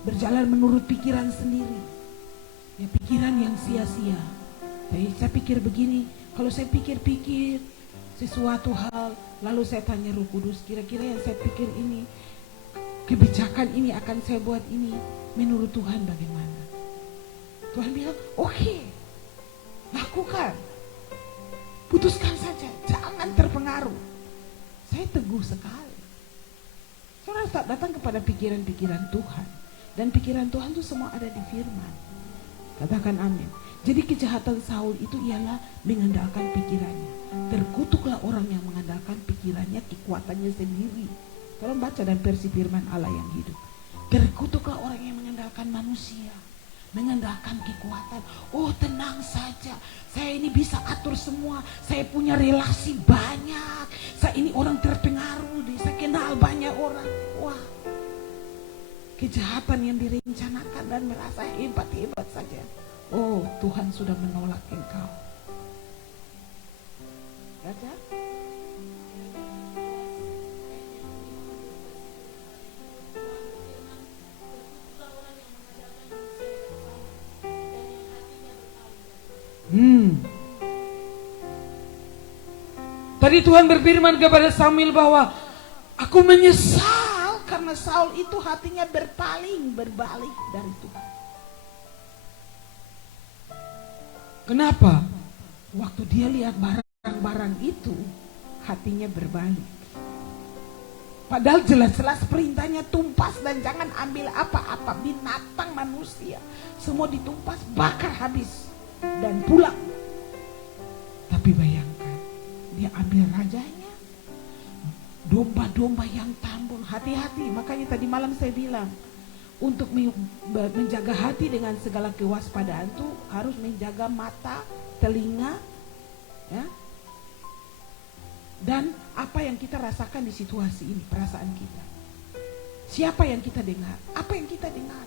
berjalan menurut pikiran sendiri. Ya, pikiran yang sia-sia. Saya pikir begini, kalau saya pikir-pikir sesuatu hal, lalu saya tanya Roh Kudus, kira-kira yang saya pikir ini, kebijakan ini akan saya buat ini, menurut Tuhan bagaimana? Tuhan bilang, oke, lakukan, putuskan saja, jangan terpengaruh. Saya teguh sekali. Saudara tak datang kepada pikiran-pikiran Tuhan, dan pikiran Tuhan itu semua ada di firman. Katakan amin. Jadi kejahatan Saul itu ialah mengandalkan pikirannya. Terkutuklah orang yang mengandalkan pikirannya, kekuatannya sendiri. Tolong baca dan versi firman Allah yang hidup. Terkutuklah orang yang mengandalkan manusia, mengandalkan kekuatan. Oh, tenang saja, saya ini bisa atur semua. Saya punya relasi banyak. Saya ini orang terpengaruh, saya kenal banyak orang. Wah, kejahatan yang direncanakan dan merasa hebat-hebat saja. Oh, Tuhan sudah menolak engkau. Baca. Tadi Tuhan berfirman kepada Samuel bahwa aku menyesal Karena Saul itu hatinya berbalik dari Tuhan. Kenapa? Waktu dia lihat barang-barang itu, hatinya berbalik. Padahal jelas-jelas perintahnya tumpas dan jangan ambil apa-apa, binatang, manusia, semua ditumpas, bakar habis dan pulang. Tapi bayangkan, dia ambil rajanya, domba-domba yang tambun. Hati-hati, makanya tadi malam saya bilang, untuk menjaga hati dengan segala kewaspadaan tuh harus menjaga mata, telinga, ya, dan apa yang kita rasakan di situasi ini, perasaan kita. Siapa yang kita dengar? Apa yang kita dengar?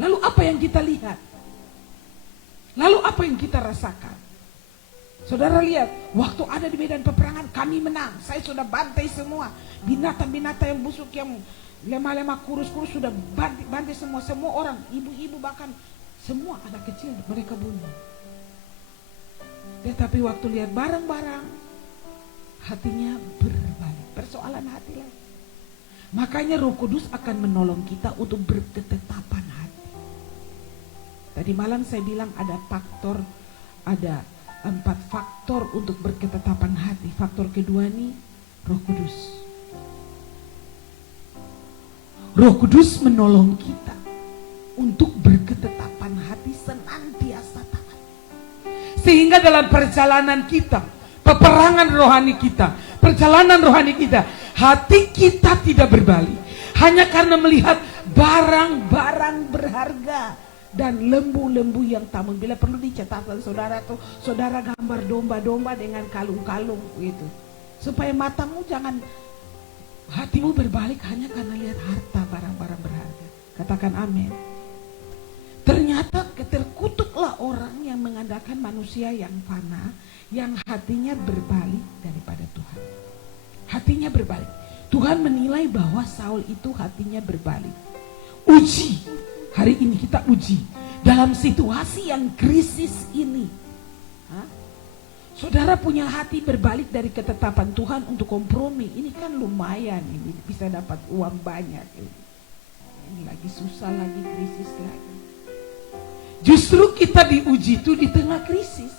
Lalu apa yang kita lihat? Lalu apa yang kita rasakan? Saudara lihat, waktu ada di medan peperangan kami menang. Saya sudah bantai semua binatang-binatang yang busuk, yang lemah-lemah, kurus-kurus, sudah bantai semua orang, ibu-ibu, bahkan semua anak kecil mereka bunuh. Tetapi waktu lihat barang-barang, hatinya berbalik. Persoalan hati lagi. Makanya Roh Kudus akan menolong kita untuk berketetapan hati. Tadi malam saya bilang ada 4 faktor untuk berketetapan hati. Faktor kedua nih, Roh Kudus. Roh Kudus menolong kita untuk berketetapan hati senantiasa taat. Sehingga dalam perjalanan kita, peperangan rohani kita, perjalanan rohani kita, hati kita tidak berbalik. Hanya karena melihat barang-barang berharga dan lembu-lembu yang tambun. Bila perlu dicatatkan saudara tuh, saudara gambar domba-domba dengan kalung-kalung gitu. Supaya matamu jangan, hatimu berbalik hanya karena lihat harta, barang-barang berharga. Katakan amin. Ternyata terkutuklah orang yang mengandalkan manusia yang fana, yang hatinya berbalik daripada Tuhan. Hatinya berbalik. Tuhan menilai bahwa Saul itu hatinya berbalik. Uji. Hari ini kita uji dalam situasi yang krisis ini. Saudara punya hati berbalik dari ketetapan Tuhan untuk kompromi. Ini kan lumayan, ini bisa dapat uang banyak. Ini lagi susah, lagi krisis lagi. Justru kita diuji itu di tengah krisis.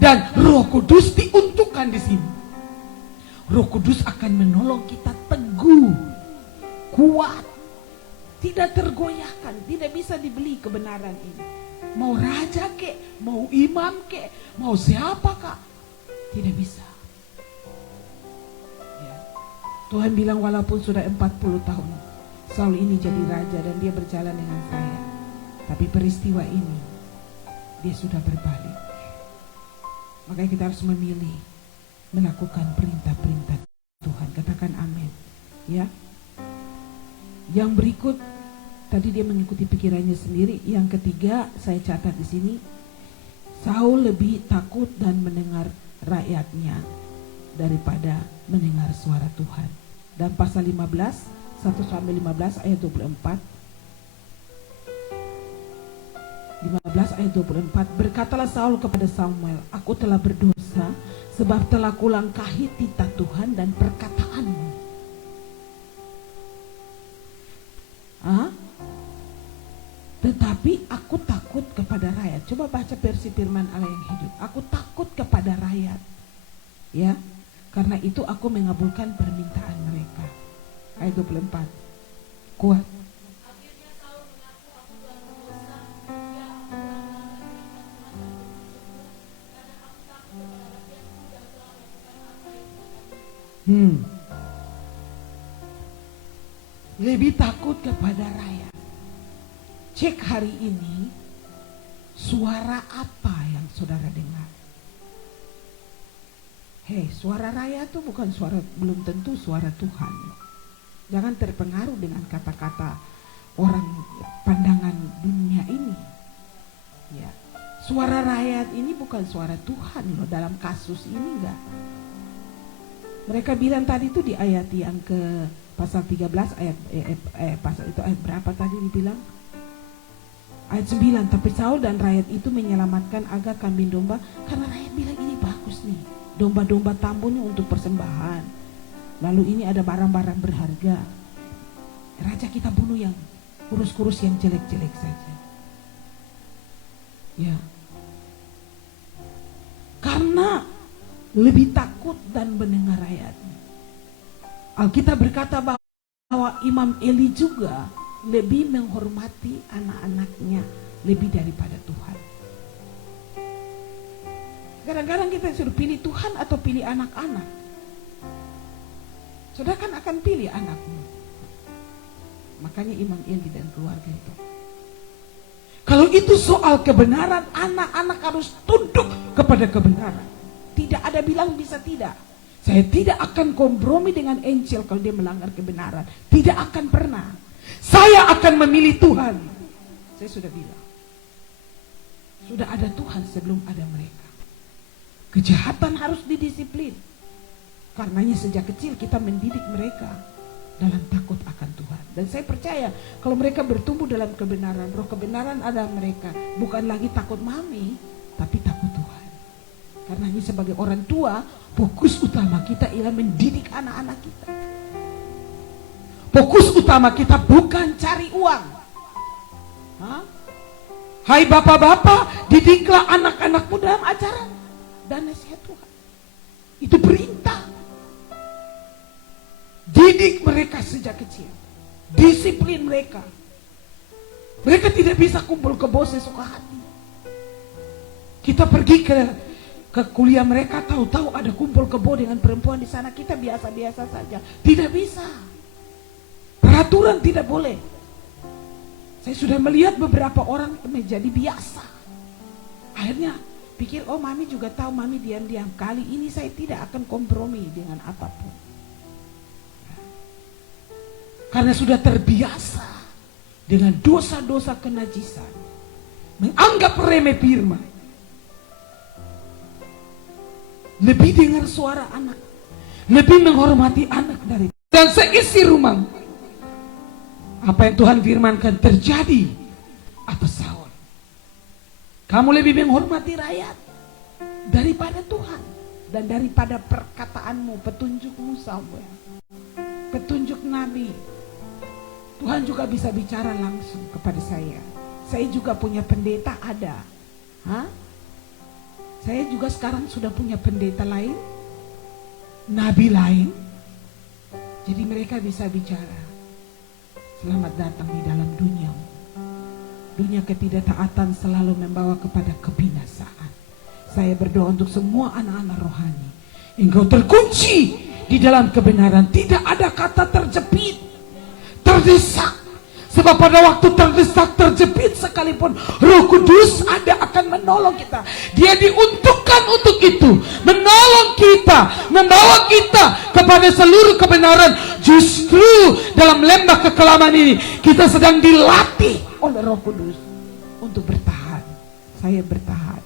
Dan Roh Kudus diuntukkan di sini. Roh Kudus akan menolong kita teguh, kuat, tidak tergoyahkan, tidak bisa dibeli kebenaran ini. Mau raja kek, mau imam kek, mau siapa kak, tidak bisa. Ya. Tuhan bilang walaupun sudah 40 tahun Saul ini jadi raja dan dia berjalan dengan saya, tapi peristiwa ini dia sudah berbalik. Makanya kita harus memilih melakukan perintah-perintah Tuhan. Katakan amin. Ya. Yang berikut tadi dia mengikuti pikirannya sendiri. Yang ketiga saya catat di sini, Saul lebih takut dan mendengar rakyatnya daripada mendengar suara Tuhan. Dan pasal 15 1-15 ayat 24. 15 ayat 24, berkatalah Saul kepada Samuel, aku telah berdosa sebab telah kulangkahi titah Tuhan dan perkataanmu. Tetapi aku takut kepada rakyat. Coba baca versi firman Allah yang hidup. Aku takut kepada rakyat. Ya, karena itu aku mengabulkan permintaan mereka. Ayat 24. Kuat. Lebih takut kepada rakyat. Cek hari ini, suara apa yang saudara dengar? Suara rakyat itu bukan suara, belum tentu suara Tuhan. Jangan terpengaruh dengan kata-kata orang pandangan dunia ini. Ya, suara rakyat ini bukan suara Tuhan loh dalam kasus ini enggak. Mereka bilang tadi itu di ayat yang ke pasal 13 pasal itu ayat berapa tadi dibilang? Ayat 9, tapi Saul dan rakyat itu menyelamatkan agak kambing domba karena rakyat bilang ini bagus nih. Domba-domba tambun ini untuk persembahan. Lalu ini ada barang-barang berharga. Raja kita bunuh yang kurus-kurus, yang jelek-jelek saja. Ya. Karena lebih takut dan mendengar rakyatnya. Alkitab berkata bahwa Imam Eli juga lebih menghormati anak-anaknya lebih daripada Tuhan. Kadang-kadang kita suruh pilih Tuhan atau pilih anak-anak. Saudara kan akan pilih anakmu. Makanya Imam Eli dan keluarga itu. Kalau itu soal kebenaran, anak-anak harus tunduk kepada kebenaran. Tidak ada bilang bisa tidak. Saya tidak akan kompromi dengan Angel kalau dia melanggar kebenaran. Tidak akan pernah. Saya akan memilih Tuhan. Saya sudah bilang. Sudah ada Tuhan sebelum ada mereka. Kejahatan harus didisiplin. Karenanya sejak kecil kita mendidik mereka dalam takut akan Tuhan. Dan saya percaya kalau mereka bertumbuh dalam kebenaran, roh kebenaran ada mereka. Bukan lagi takut mami, tapi takut Tuhan. Karenanya sebagai orang tua, fokus utama kita ialah mendidik anak-anak kita. Fokus utama kita bukan cari uang. Hah? Hai bapak-bapak, didiklah anak-anakmu dalam ajaran dan nasihat Tuhan. Itu perintah. Didik mereka sejak kecil. Disiplin mereka. Mereka tidak bisa kumpul kebo sesuka hati. Kita pergi ke kuliah mereka, tahu-tahu ada kumpul kebo dengan perempuan di sana, kita biasa-biasa saja. Tidak bisa. Peraturan tidak boleh. Saya sudah melihat beberapa orang menjadi biasa. Akhirnya pikir, oh mami juga tahu, mami diam-diam. Kali ini saya tidak akan kompromi dengan apapun. Karena sudah terbiasa dengan dosa-dosa kenajisan. Menganggap remeh firman. Lebih dengar suara anak. Lebih menghormati anak dari. Dan seisi rumah. Apa yang Tuhan firmankan terjadi atas Saul. Kamu lebih menghormati rakyat daripada Tuhan. Dan daripada perkataanmu, petunjukmu Samuel. Petunjuk Nabi. Tuhan juga bisa bicara langsung kepada saya. Saya juga punya pendeta ada. Hah? Saya juga sekarang sudah punya pendeta lain. Nabi lain. Jadi mereka bisa bicara. Selamat datang di dalam duniamu. Dunia ketidaktaatan selalu membawa kepada kebinasaan. Saya berdoa untuk semua anak-anak rohani. Engkau terkunci di dalam kebenaran. Tidak ada kata terjepit. Terdesak. Sebab pada waktu terdesak, terjepit sekalipun, Roh Kudus ada akan menolong kita. Dia diuntukkan untuk itu, menolong kita, membawa kita kepada seluruh kebenaran. Justru dalam lembah kekelaman ini kita sedang dilatih oleh Roh Kudus untuk bertahan. Saya bertahan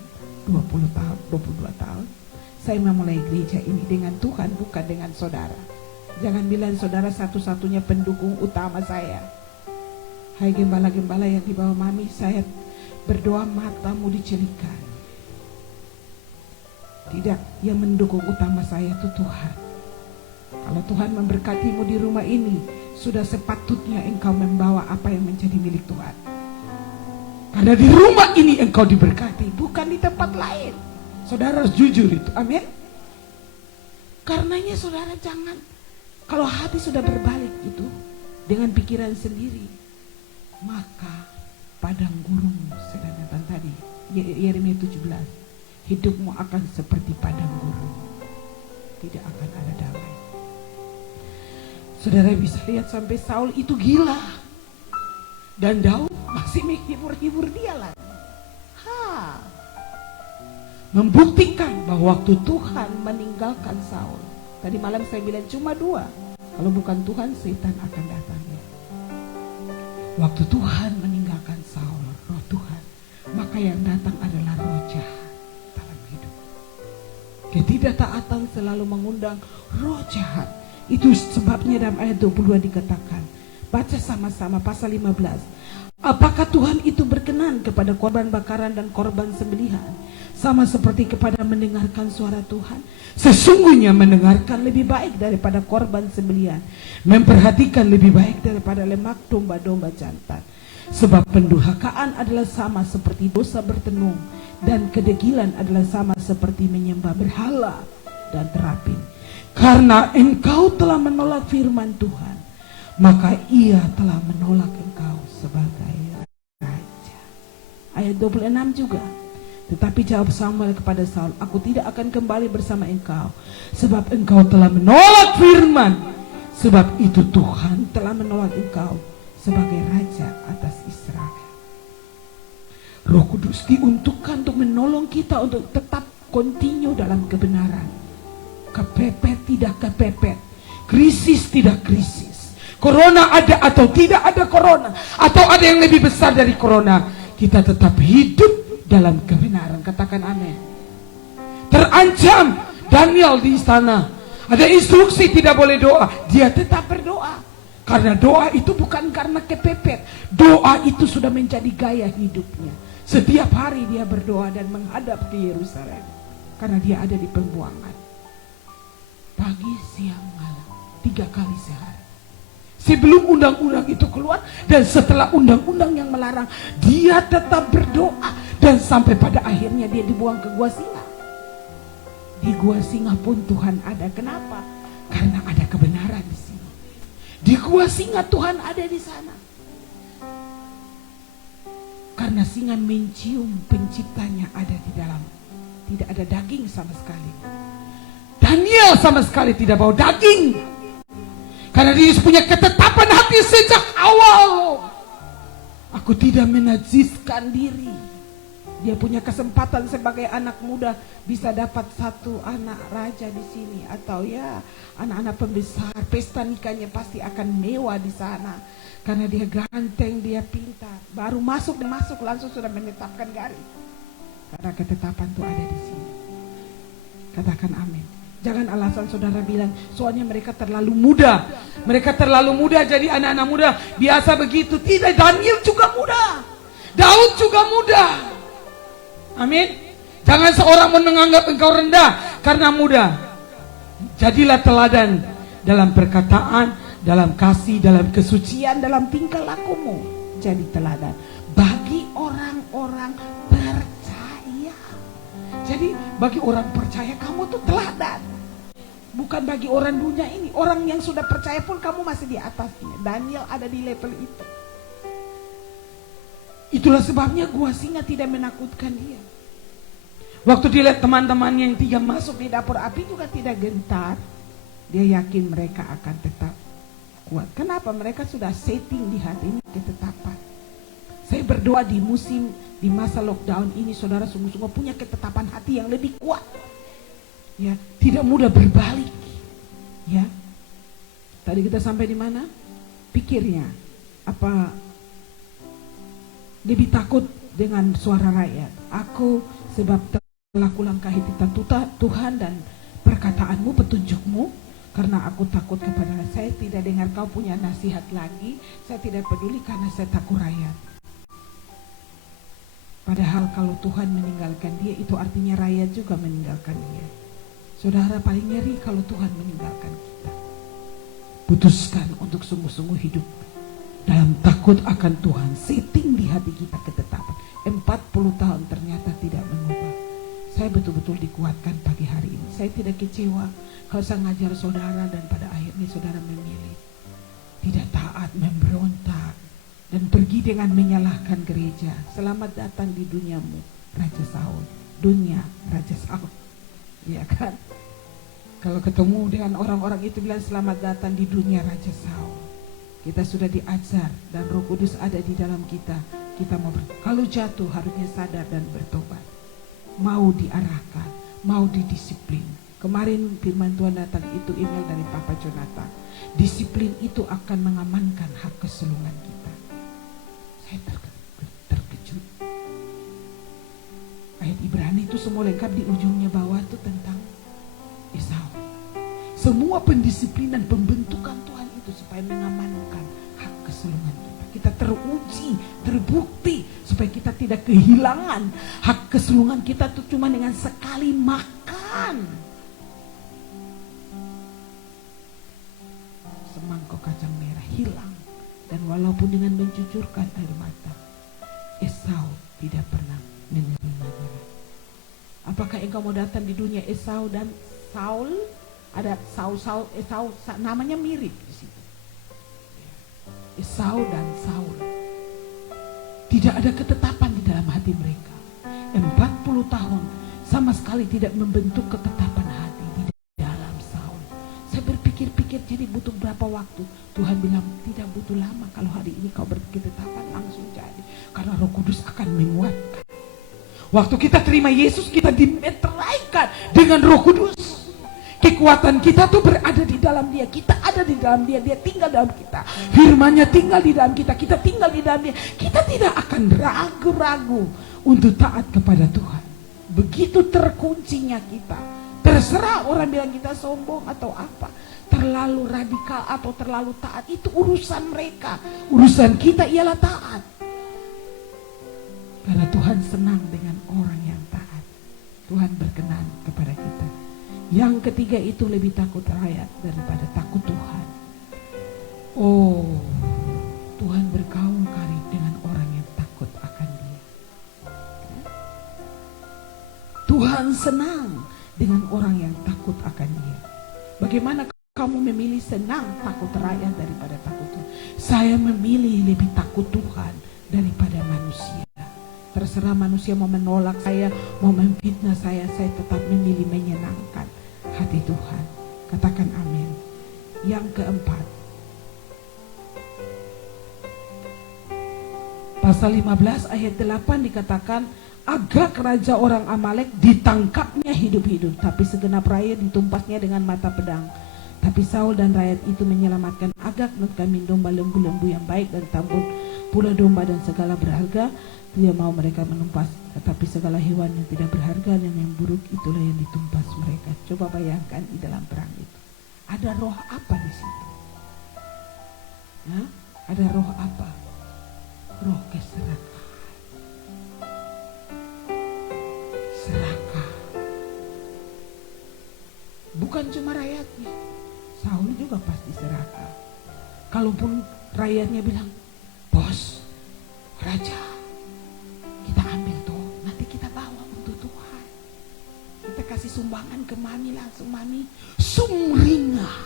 20 tahun, 22 tahun. Saya memulai gereja ini dengan Tuhan, bukan dengan saudara. Jangan bilang saudara satu-satunya pendukung utama saya. Hai gembala-gembala yang dibawa mami, saya berdoa matamu dicelikan. Tidak, yang mendukung utama saya itu Tuhan. Kalau Tuhan memberkatimu di rumah ini, sudah sepatutnya engkau membawa apa yang menjadi milik Tuhan. Karena di rumah ini engkau diberkati, bukan di tempat lain. Saudara harus jujur itu, amin. Karenanya saudara jangan, kalau hati sudah berbalik itu dengan pikiran sendiri, maka padang gurun sedang datang tadi. Yeremia 17. Hidupmu akan seperti padang gurun. Tidak akan ada damai. Saudara bisa lihat sampai Saul itu gila. Dan Daud masih menghibur-hibur dia lagi. Membuktikan bahwa waktu Tuhan meninggalkan Saul. Tadi malam saya bilang cuma 2. Kalau bukan Tuhan, setan akan datang. Waktu Tuhan meninggalkan Saul, roh Tuhan, maka yang datang adalah roh jahat dalam hidup. Ketidaktaatan selalu mengundang roh jahat. Itu sebabnya dalam ayat 22 dikatakan. Baca sama-sama pasal 15. Apakah Tuhan itu berkenan kepada korban bakaran dan korban sembelihan? Sama seperti kepada mendengarkan suara Tuhan. Sesungguhnya mendengarkan lebih baik daripada korban sembelihan. Memperhatikan lebih baik daripada lemak domba-domba jantan. Sebab pendurhakaan adalah sama seperti dosa bertenung. Dan kedegilan adalah sama seperti menyembah berhala dan terapin. Karena engkau telah menolak firman Tuhan, maka ia telah menolak engkau sebagai raja. Ayat 26 juga. Tetapi jawab Samuel kepada Saul, aku tidak akan kembali bersama engkau, sebab engkau telah menolak firman. Sebab itu Tuhan telah menolak engkau sebagai raja atas Israel. Roh Kudus diuntukkan untuk menolong kita untuk tetap continue dalam kebenaran. Kepepet tidak kepepet, krisis tidak krisis, corona ada atau tidak ada corona, atau ada yang lebih besar dari corona, kita tetap hidup dalam kebenaran. Katakan amin. Terancam Daniel di istana, ada instruksi tidak boleh doa, dia tetap berdoa. Karena doa itu bukan karena kepepet, doa itu sudah menjadi gaya hidupnya. Setiap hari dia berdoa dan menghadap ke Yerusalem, karena dia ada di pembuangan. Pagi, siang, malam, 3 kali sehari. Sebelum undang-undang itu keluar dan setelah undang-undang yang melarang, dia tetap berdoa. Dan sampai pada akhirnya dia dibuang ke gua singa. Di gua singa pun Tuhan ada. Kenapa? Karena ada kebenaran di sini. Di gua singa Tuhan ada di sana. Karena singa mencium penciptanya ada di dalam. Tidak ada daging sama sekali. Daniel sama sekali tidak bau daging. Karena dia punya ketetapan hati sejak awal. Aku tidak menajiskan diri. Dia punya kesempatan sebagai anak muda bisa dapat 1 anak raja di sini, atau ya anak-anak pembesar. Pesta nikahnya pasti akan mewah di sana. Karena dia ganteng, dia pintar. Baru masuk langsung sudah menetapkan garis. Karena ketetapan itu ada di sini. Katakan amin. Jangan alasan saudara bilang, soalnya mereka terlalu muda. Mereka terlalu muda jadi anak-anak muda. Biasa begitu. Tidak, Daniel juga muda. Daud juga muda. Amin. Jangan seorang menganggap engkau rendah karena muda. Jadilah teladan dalam perkataan, dalam kasih, dalam kesucian, dalam tingkah lakumu. Jadi teladan bagi orang-orang percaya. Jadi bagi orang percaya kamu tuh teladan. Bukan bagi orang dunia ini. Orang yang sudah percaya pun kamu masih di atasnya. Daniel ada di level itu. Itulah sebabnya gua singa tidak menakutkan dia. Waktu dia lihat teman-temannya yang 3 masuk di dapur api juga tidak gentar. Dia yakin mereka akan tetap kuat. Kenapa? Mereka sudah setting di hatinya ketetapan. Saya berdoa di masa lockdown ini, saudara sungguh-sungguh punya ketetapan hati yang lebih kuat. Ya, tidak mudah berbalik. Ya. Tadi kita sampai di mana? Pikirnya, apa lebih takut dengan suara rakyat? Aku sebab telah kulangkahi titah Tuhan dan perkataanmu, petunjukmu, karena aku takut kepada. Saya tidak dengar kau punya nasihat lagi. Saya tidak peduli karena saya takut rakyat. Padahal kalau Tuhan meninggalkan dia, itu artinya rakyat juga meninggalkan dia. Saudara, paling ngeri kalau Tuhan meninggalkan kita. Putuskan untuk sungguh-sungguh hidup dalam takut akan Tuhan. Setting di hati kita ketetapan. 40 tahun ternyata tidak mengubah. Saya betul-betul dikuatkan pagi hari ini. Saya tidak kecewa kalau saya ngajar saudara dan pada akhirnya saudara memilih tidak taat, memberontak, dan pergi dengan menyalahkan gereja. Selamat datang di duniamu, Raja Saul. Dunia Raja Saul. Ya kan? Kalau ketemu dengan orang-orang itu bilang selamat datang di dunia Raja Saul. Kita sudah diajar dan Roh Kudus ada di dalam kita. Kita mau kalau jatuh harusnya sadar dan bertobat. Mau diarahkan, mau didisiplin. Kemarin firman Tuhan datang itu email dari Papa Jonathan. Disiplin itu akan mengamankan hak kesulungan kita. Saya terkejut. Ayat Ibrani itu semua lengkap di ujungnya bawah itu tentang Esau. Semua pendisiplinan, pembentukan Tuhan itu supaya mengamankan hak kesulungan kita. Kita teruji, terbukti supaya kita tidak kehilangan hak kesulungan kita itu cuma dengan sekali makan. Semangkok kacang merah hilang, dan walaupun dengan mencucurkan air mata, Esau tidak pernah menerimanya. Apakah engkau mau datang di dunia Esau dan Saul, Ada Esau, namanya mirip di situ. Esau dan Saul. Tidak ada ketetapan di dalam hati mereka. 40 tahun sama sekali tidak membentuk ketetapan hati di dalam Saul. Saya berpikir-pikir jadi butuh berapa waktu. Tuhan bilang tidak butuh lama, kalau hari ini kau berketetapan langsung jadi. Karena Roh Kudus akan menguatkan. Waktu kita terima Yesus, kita dimeteraikan dengan Roh Kudus. Kekuatan kita tuh berada di dalam Dia. Kita ada di dalam Dia. Dia tinggal dalam kita. Firman-Nya tinggal di dalam kita. Kita tinggal di dalam Dia. Kita tidak akan ragu-ragu untuk taat kepada Tuhan. Begitu terkuncinya kita. Terserah orang bilang kita sombong atau apa. Terlalu radikal atau terlalu taat. Itu urusan mereka. Urusan kita ialah taat. Karena Tuhan senang dengan orang yang taat. Tuhan berkenan kepada kita. Yang ketiga itu lebih takut rakyat daripada takut Tuhan. Oh, Tuhan bergaul karib dengan orang yang takut akan Dia. Tuhan senang dengan orang yang takut akan Dia. Bagaimana kamu memilih senang takut rakyat daripada takut Tuhan? Saya memilih lebih takut Tuhan daripada manusia. Terserah manusia mau menolak saya, mau memfitnah saya tetap memilih menyenangkan hati Tuhan. Katakan amin. Yang keempat, pasal 15 ayat 8 dikatakan, Agag raja orang Amalek ditangkapnya hidup-hidup, tapi segenap rakyat ditumpasnya dengan mata pedang. Tapi Saul dan rakyat itu menyelamatkan Agag dan kambing domba, lembu-lembu yang baik dan tambun pula domba dan segala berharga. Dia mau mereka menumpas, tetapi segala hewan yang tidak berharga dan yang buruk itulah yang ditumpas mereka. Coba bayangkan di dalam perang itu. Ada roh apa di situ? Nah, ada roh apa? Roh keserakahan. Serakah. Bukan cuma rakyatnya. Saul juga pasti serakah. Kalaupun rakyatnya bilang, bos, raja, kita ambil tuh, nanti kita bawa untuk Tuhan. Kita kasih sumbangan ke mami, langsung mami sumringah.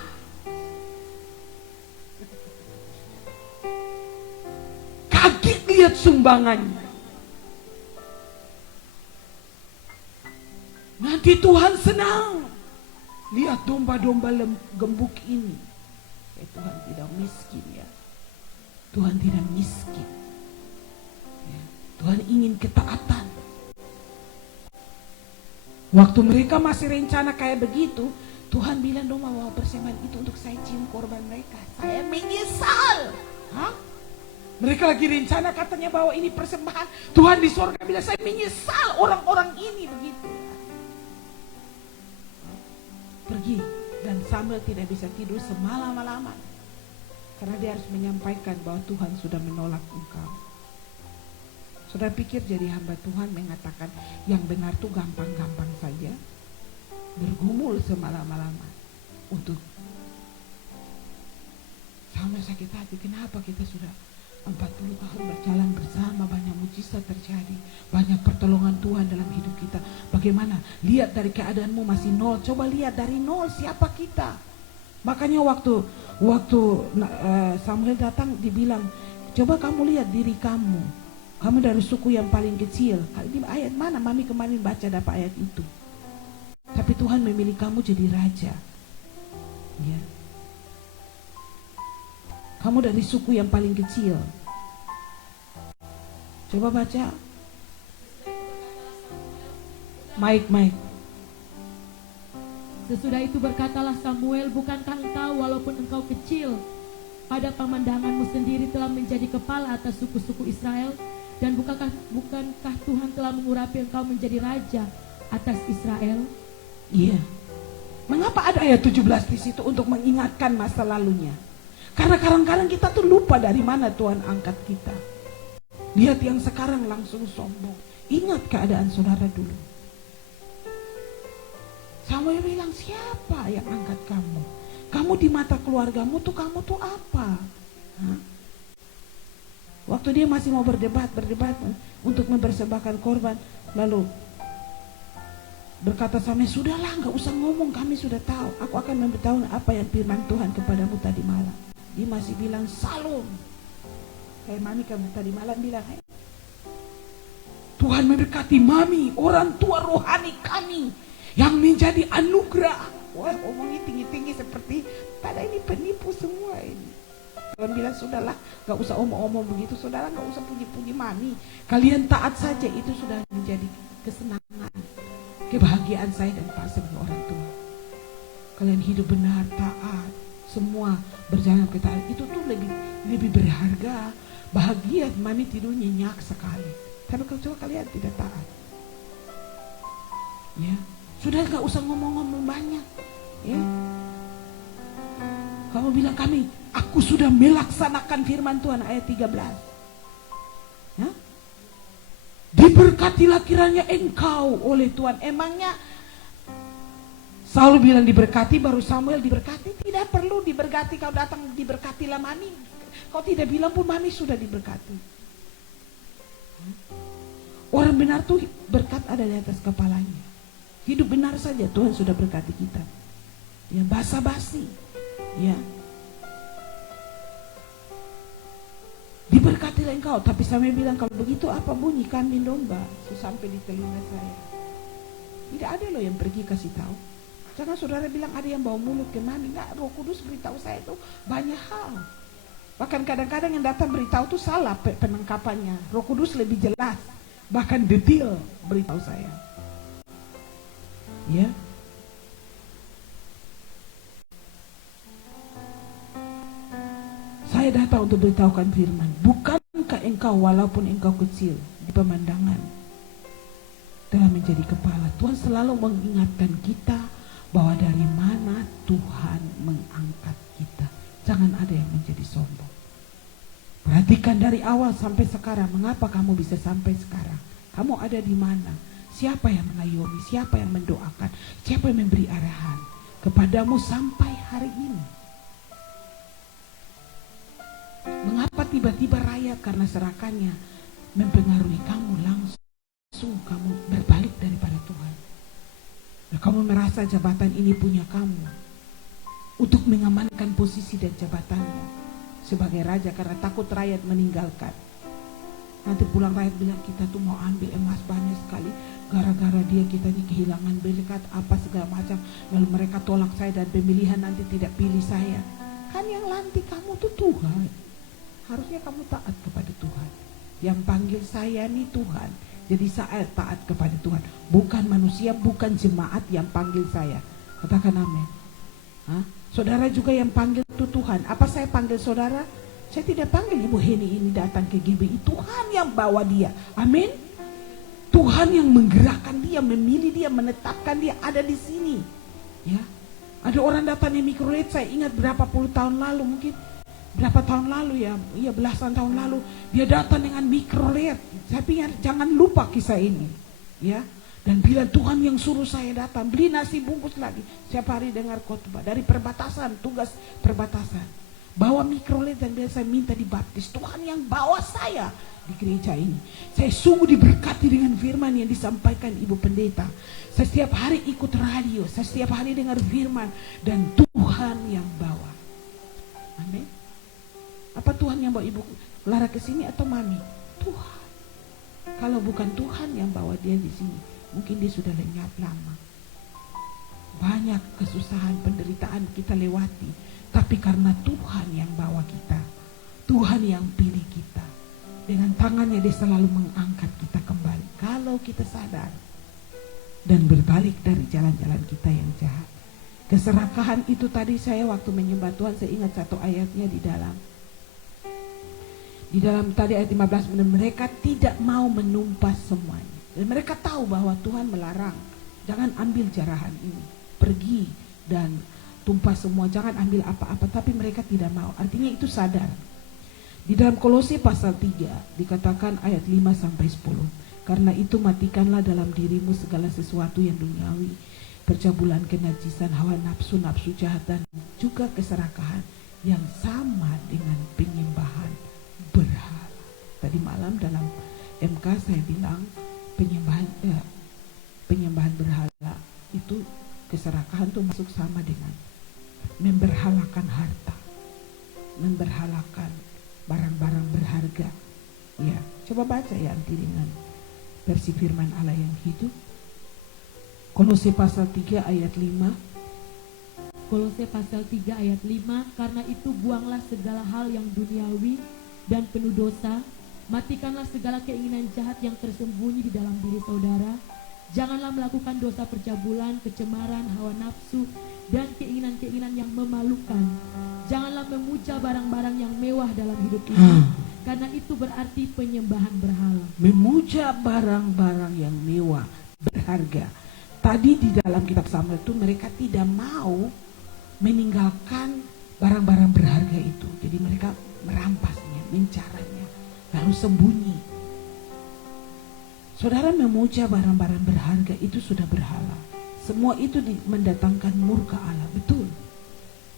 Kaget lihat sumbangannya. Nanti Tuhan senang lihat domba-domba gembuk ini. Tuhan tidak miskin ya. Tuhan tidak miskin. Tuhan ingin ketaatan. Waktu mereka masih rencana kayak begitu, Tuhan bilang dong mau persembahan itu untuk saya cium korban mereka. Saya menyesal. Hah? Mereka lagi rencana katanya bahwa ini persembahan. Tuhan di sorga bilang saya menyesal orang-orang ini begitu. Pergi, dan Samuel tidak bisa tidur semalam-malaman. Karena dia harus menyampaikan bahwa Tuhan sudah menolak engkau. Saudara pikir jadi hamba Tuhan mengatakan yang benar tuh gampang-gampang saja? Bergumul semalam-malaman untuk Samuel sakit hati. Kenapa kita sudah 40 tahun berjalan bersama, banyak mujizat terjadi, banyak pertolongan Tuhan dalam hidup kita. Bagaimana? Lihat dari keadaanmu masih nol. Coba lihat dari nol siapa kita. Makanya waktu Samuel datang dibilang, coba kamu lihat diri kamu. Kamu dari suku yang paling kecil. Kali ini ayat mana? Mami kemarin baca dapat ayat itu. Tapi Tuhan memilih kamu jadi raja. Ya. Kamu dari suku yang paling kecil. Coba baca. Mike. Sesudah itu berkatalah Samuel, bukankah engkau walaupun engkau kecil, pada pemandanganmu sendiri telah menjadi kepala atas suku-suku Israel? Dan bukankah Tuhan telah mengurapi engkau menjadi raja atas Israel? Iya. Mengapa ada ayat 17 di situ untuk mengingatkan masa lalunya? Karena kadang-kadang kita tuh lupa dari mana Tuhan angkat kita. Lihat yang sekarang langsung sombong. Ingat keadaan saudara dulu. Samuel bilang, siapa yang angkat kamu? Kamu di mata keluargamu tuh kamu tuh apa? Hah? Waktu dia masih mau berdebat untuk mempersembahkan korban, lalu berkata sama, sudahlah, nggak usah ngomong, kami sudah tahu. Aku akan memberitahu apa yang firman Tuhan kepadamu tadi malam. Dia masih bilang salum. Kayak mami kamu tadi malam bilang, Tuhan memberkati mami, orang tua rohani kami yang menjadi anugerah. Wah, omongnya tinggi-tinggi seperti pada ini penipu semua ini. Tuhan bilang, sudahlah, gak usah omong-omong begitu, saudara, gak usah puji-puji mami. Kalian taat saja, itu sudah menjadi kesenangan, kebahagiaan saya dan Pak sebagai orang tua. Kalian hidup benar, taat, semua berjalan ketaatan, itu tuh lebih berharga. Bahagia, mami tidur nyenyak sekali. Tapi kalau kalian tidak taat, ya sudah, gak usah ngomong-ngomong banyak, ya. Kamu bilang kami, aku sudah melaksanakan firman Tuhan ayat 13. Ya? Diberkatilah kiranya engkau oleh Tuhan. Emangnya Saul bilang diberkati baru Samuel diberkati? Tidak perlu diberkati, kau datang diberkatilah mami. Kau tidak bilang pun mami sudah diberkati. Orang benar tuh berkat ada di atas kepalanya. Hidup benar saja Tuhan sudah berkati kita. Ya, basa-basi. Ya. Diberkatilah engkau. Tapi Samuel bilang, kalau begitu apa bunyi kambing domba sampai di telinga saya? Tidak ada loh yang pergi kasih tahu. Jangan saudara bilang ada yang bawa mulut ke mami. Enggak, Roh Kudus beritahu saya itu banyak hal. Bahkan kadang-kadang yang datang beritahu itu salah penangkapannya. Roh Kudus lebih jelas, bahkan detail beritahu saya. Ya. Saya datang untuk beritahukan firman. Bukankah engkau walaupun engkau kecil di pemandangan telah menjadi kepala? Tuhan selalu mengingatkan kita bahwa dari mana Tuhan mengangkat kita. Jangan ada yang menjadi sombong. Perhatikan dari awal sampai sekarang. Mengapa kamu bisa sampai sekarang? Kamu ada di mana? Siapa yang mengayomi? Siapa yang mendoakan? Siapa yang memberi arahan kepadamu sampai hari ini? Mengapa tiba-tiba rakyat karena serakannya mempengaruhi kamu, langsung kamu berbalik daripada Tuhan? Nah, kamu merasa jabatan ini punya kamu untuk mengamankan posisi dan jabatannya sebagai raja karena takut rakyat meninggalkan. Nanti pulang rakyat bilang, kita tuh mau ambil emas banyak sekali, gara-gara dia kita ini kehilangan berkat apa segala macam, lalu mereka tolak saya dan pemilihan nanti tidak pilih saya. Kan yang lantik kamu tuh Tuhan. Harusnya kamu taat kepada Tuhan. Yang panggil saya nih Tuhan. Jadi saya taat kepada Tuhan. Bukan manusia, bukan jemaat yang panggil saya. Katakan amin. Hah? Saudara juga yang panggil itu Tuhan. Apa saya panggil saudara? Saya tidak panggil Ibu Heni ini datang ke GBI. Tuhan yang bawa dia. Amin. Tuhan yang menggerakkan dia, memilih dia, menetapkan dia ada di sini. Ya. Ada orang datang di Microlate, saya ingat berapa puluh tahun lalu, mungkin berapa tahun lalu ya, iya belasan tahun lalu, dia datang dengan Microlate. Saya pikir jangan lupa kisah ini, ya. Dan bilang Tuhan yang suruh saya datang, beli nasi bungkus lagi. Setiap hari dengar khotbah dari perbatasan, tugas perbatasan. Bawa Microlate dan biasa saya minta dibaptis. Tuhan yang bawa saya di gereja ini. Saya sungguh diberkati dengan firman yang disampaikan Ibu Pendeta. Saya setiap hari ikut radio, saya setiap hari dengar firman dan Tuhan yang bawa. Amin. Apa Tuhan yang bawa Ibu Lara ke sini atau Mami? Tuhan. Kalau bukan Tuhan yang bawa dia di sini, mungkin dia sudah lenyap lama. Banyak kesusahan, penderitaan kita lewati, tapi karena Tuhan yang bawa kita, Tuhan yang pilih kita. Dengan tangannya dia selalu mengangkat kita kembali. Kalau kita sadar dan berbalik dari jalan-jalan kita yang jahat. Keserakahan itu tadi saya waktu menyembah Tuhan, saya ingat satu ayatnya di dalam tadi ayat 15, mereka tidak mau menumpas semuanya. Dan mereka tahu bahwa Tuhan melarang, jangan ambil jarahan ini, pergi dan tumpas semua, jangan ambil apa-apa, tapi mereka tidak mau. Artinya itu sadar. Di dalam Kolose pasal 3 dikatakan ayat 5 sampai 10. Karena itu matikanlah dalam dirimu segala sesuatu yang duniawi, percabulan, kenajisan, hawa nafsu, nafsu jahat, dan juga keserakahan yang sama dengan penyembahan berhala. Tadi malam dalam MK saya bilang penyembahan berhala Itu keserakahan tuh masuk sama dengan memberhalakan harta, memberhalakan barang-barang berharga. Ya, coba baca ya nanti dengan versi firman Allah yang hidup. Kolose pasal 3 ayat 5. Kolose pasal 3 ayat 5, karena itu buanglah segala hal yang duniawi dan penuh dosa, matikanlah segala keinginan jahat yang tersembunyi di dalam diri saudara. Janganlah melakukan dosa percabulan, kecemaran, hawa nafsu, dan keinginan-keinginan yang memalukan. Janganlah memuja barang-barang yang mewah dalam hidup ini, karena itu berarti penyembahan berhala. Memuja barang-barang yang mewah, berharga. Tadi di dalam kitab Samuel itu mereka tidak mau meninggalkan barang-barang berharga itu. Jadi mereka merampasnya, mencaranya, lalu sembunyi. Saudara, memuja barang-barang berharga itu sudah berhala. Semua itu mendatangkan murka Allah, betul.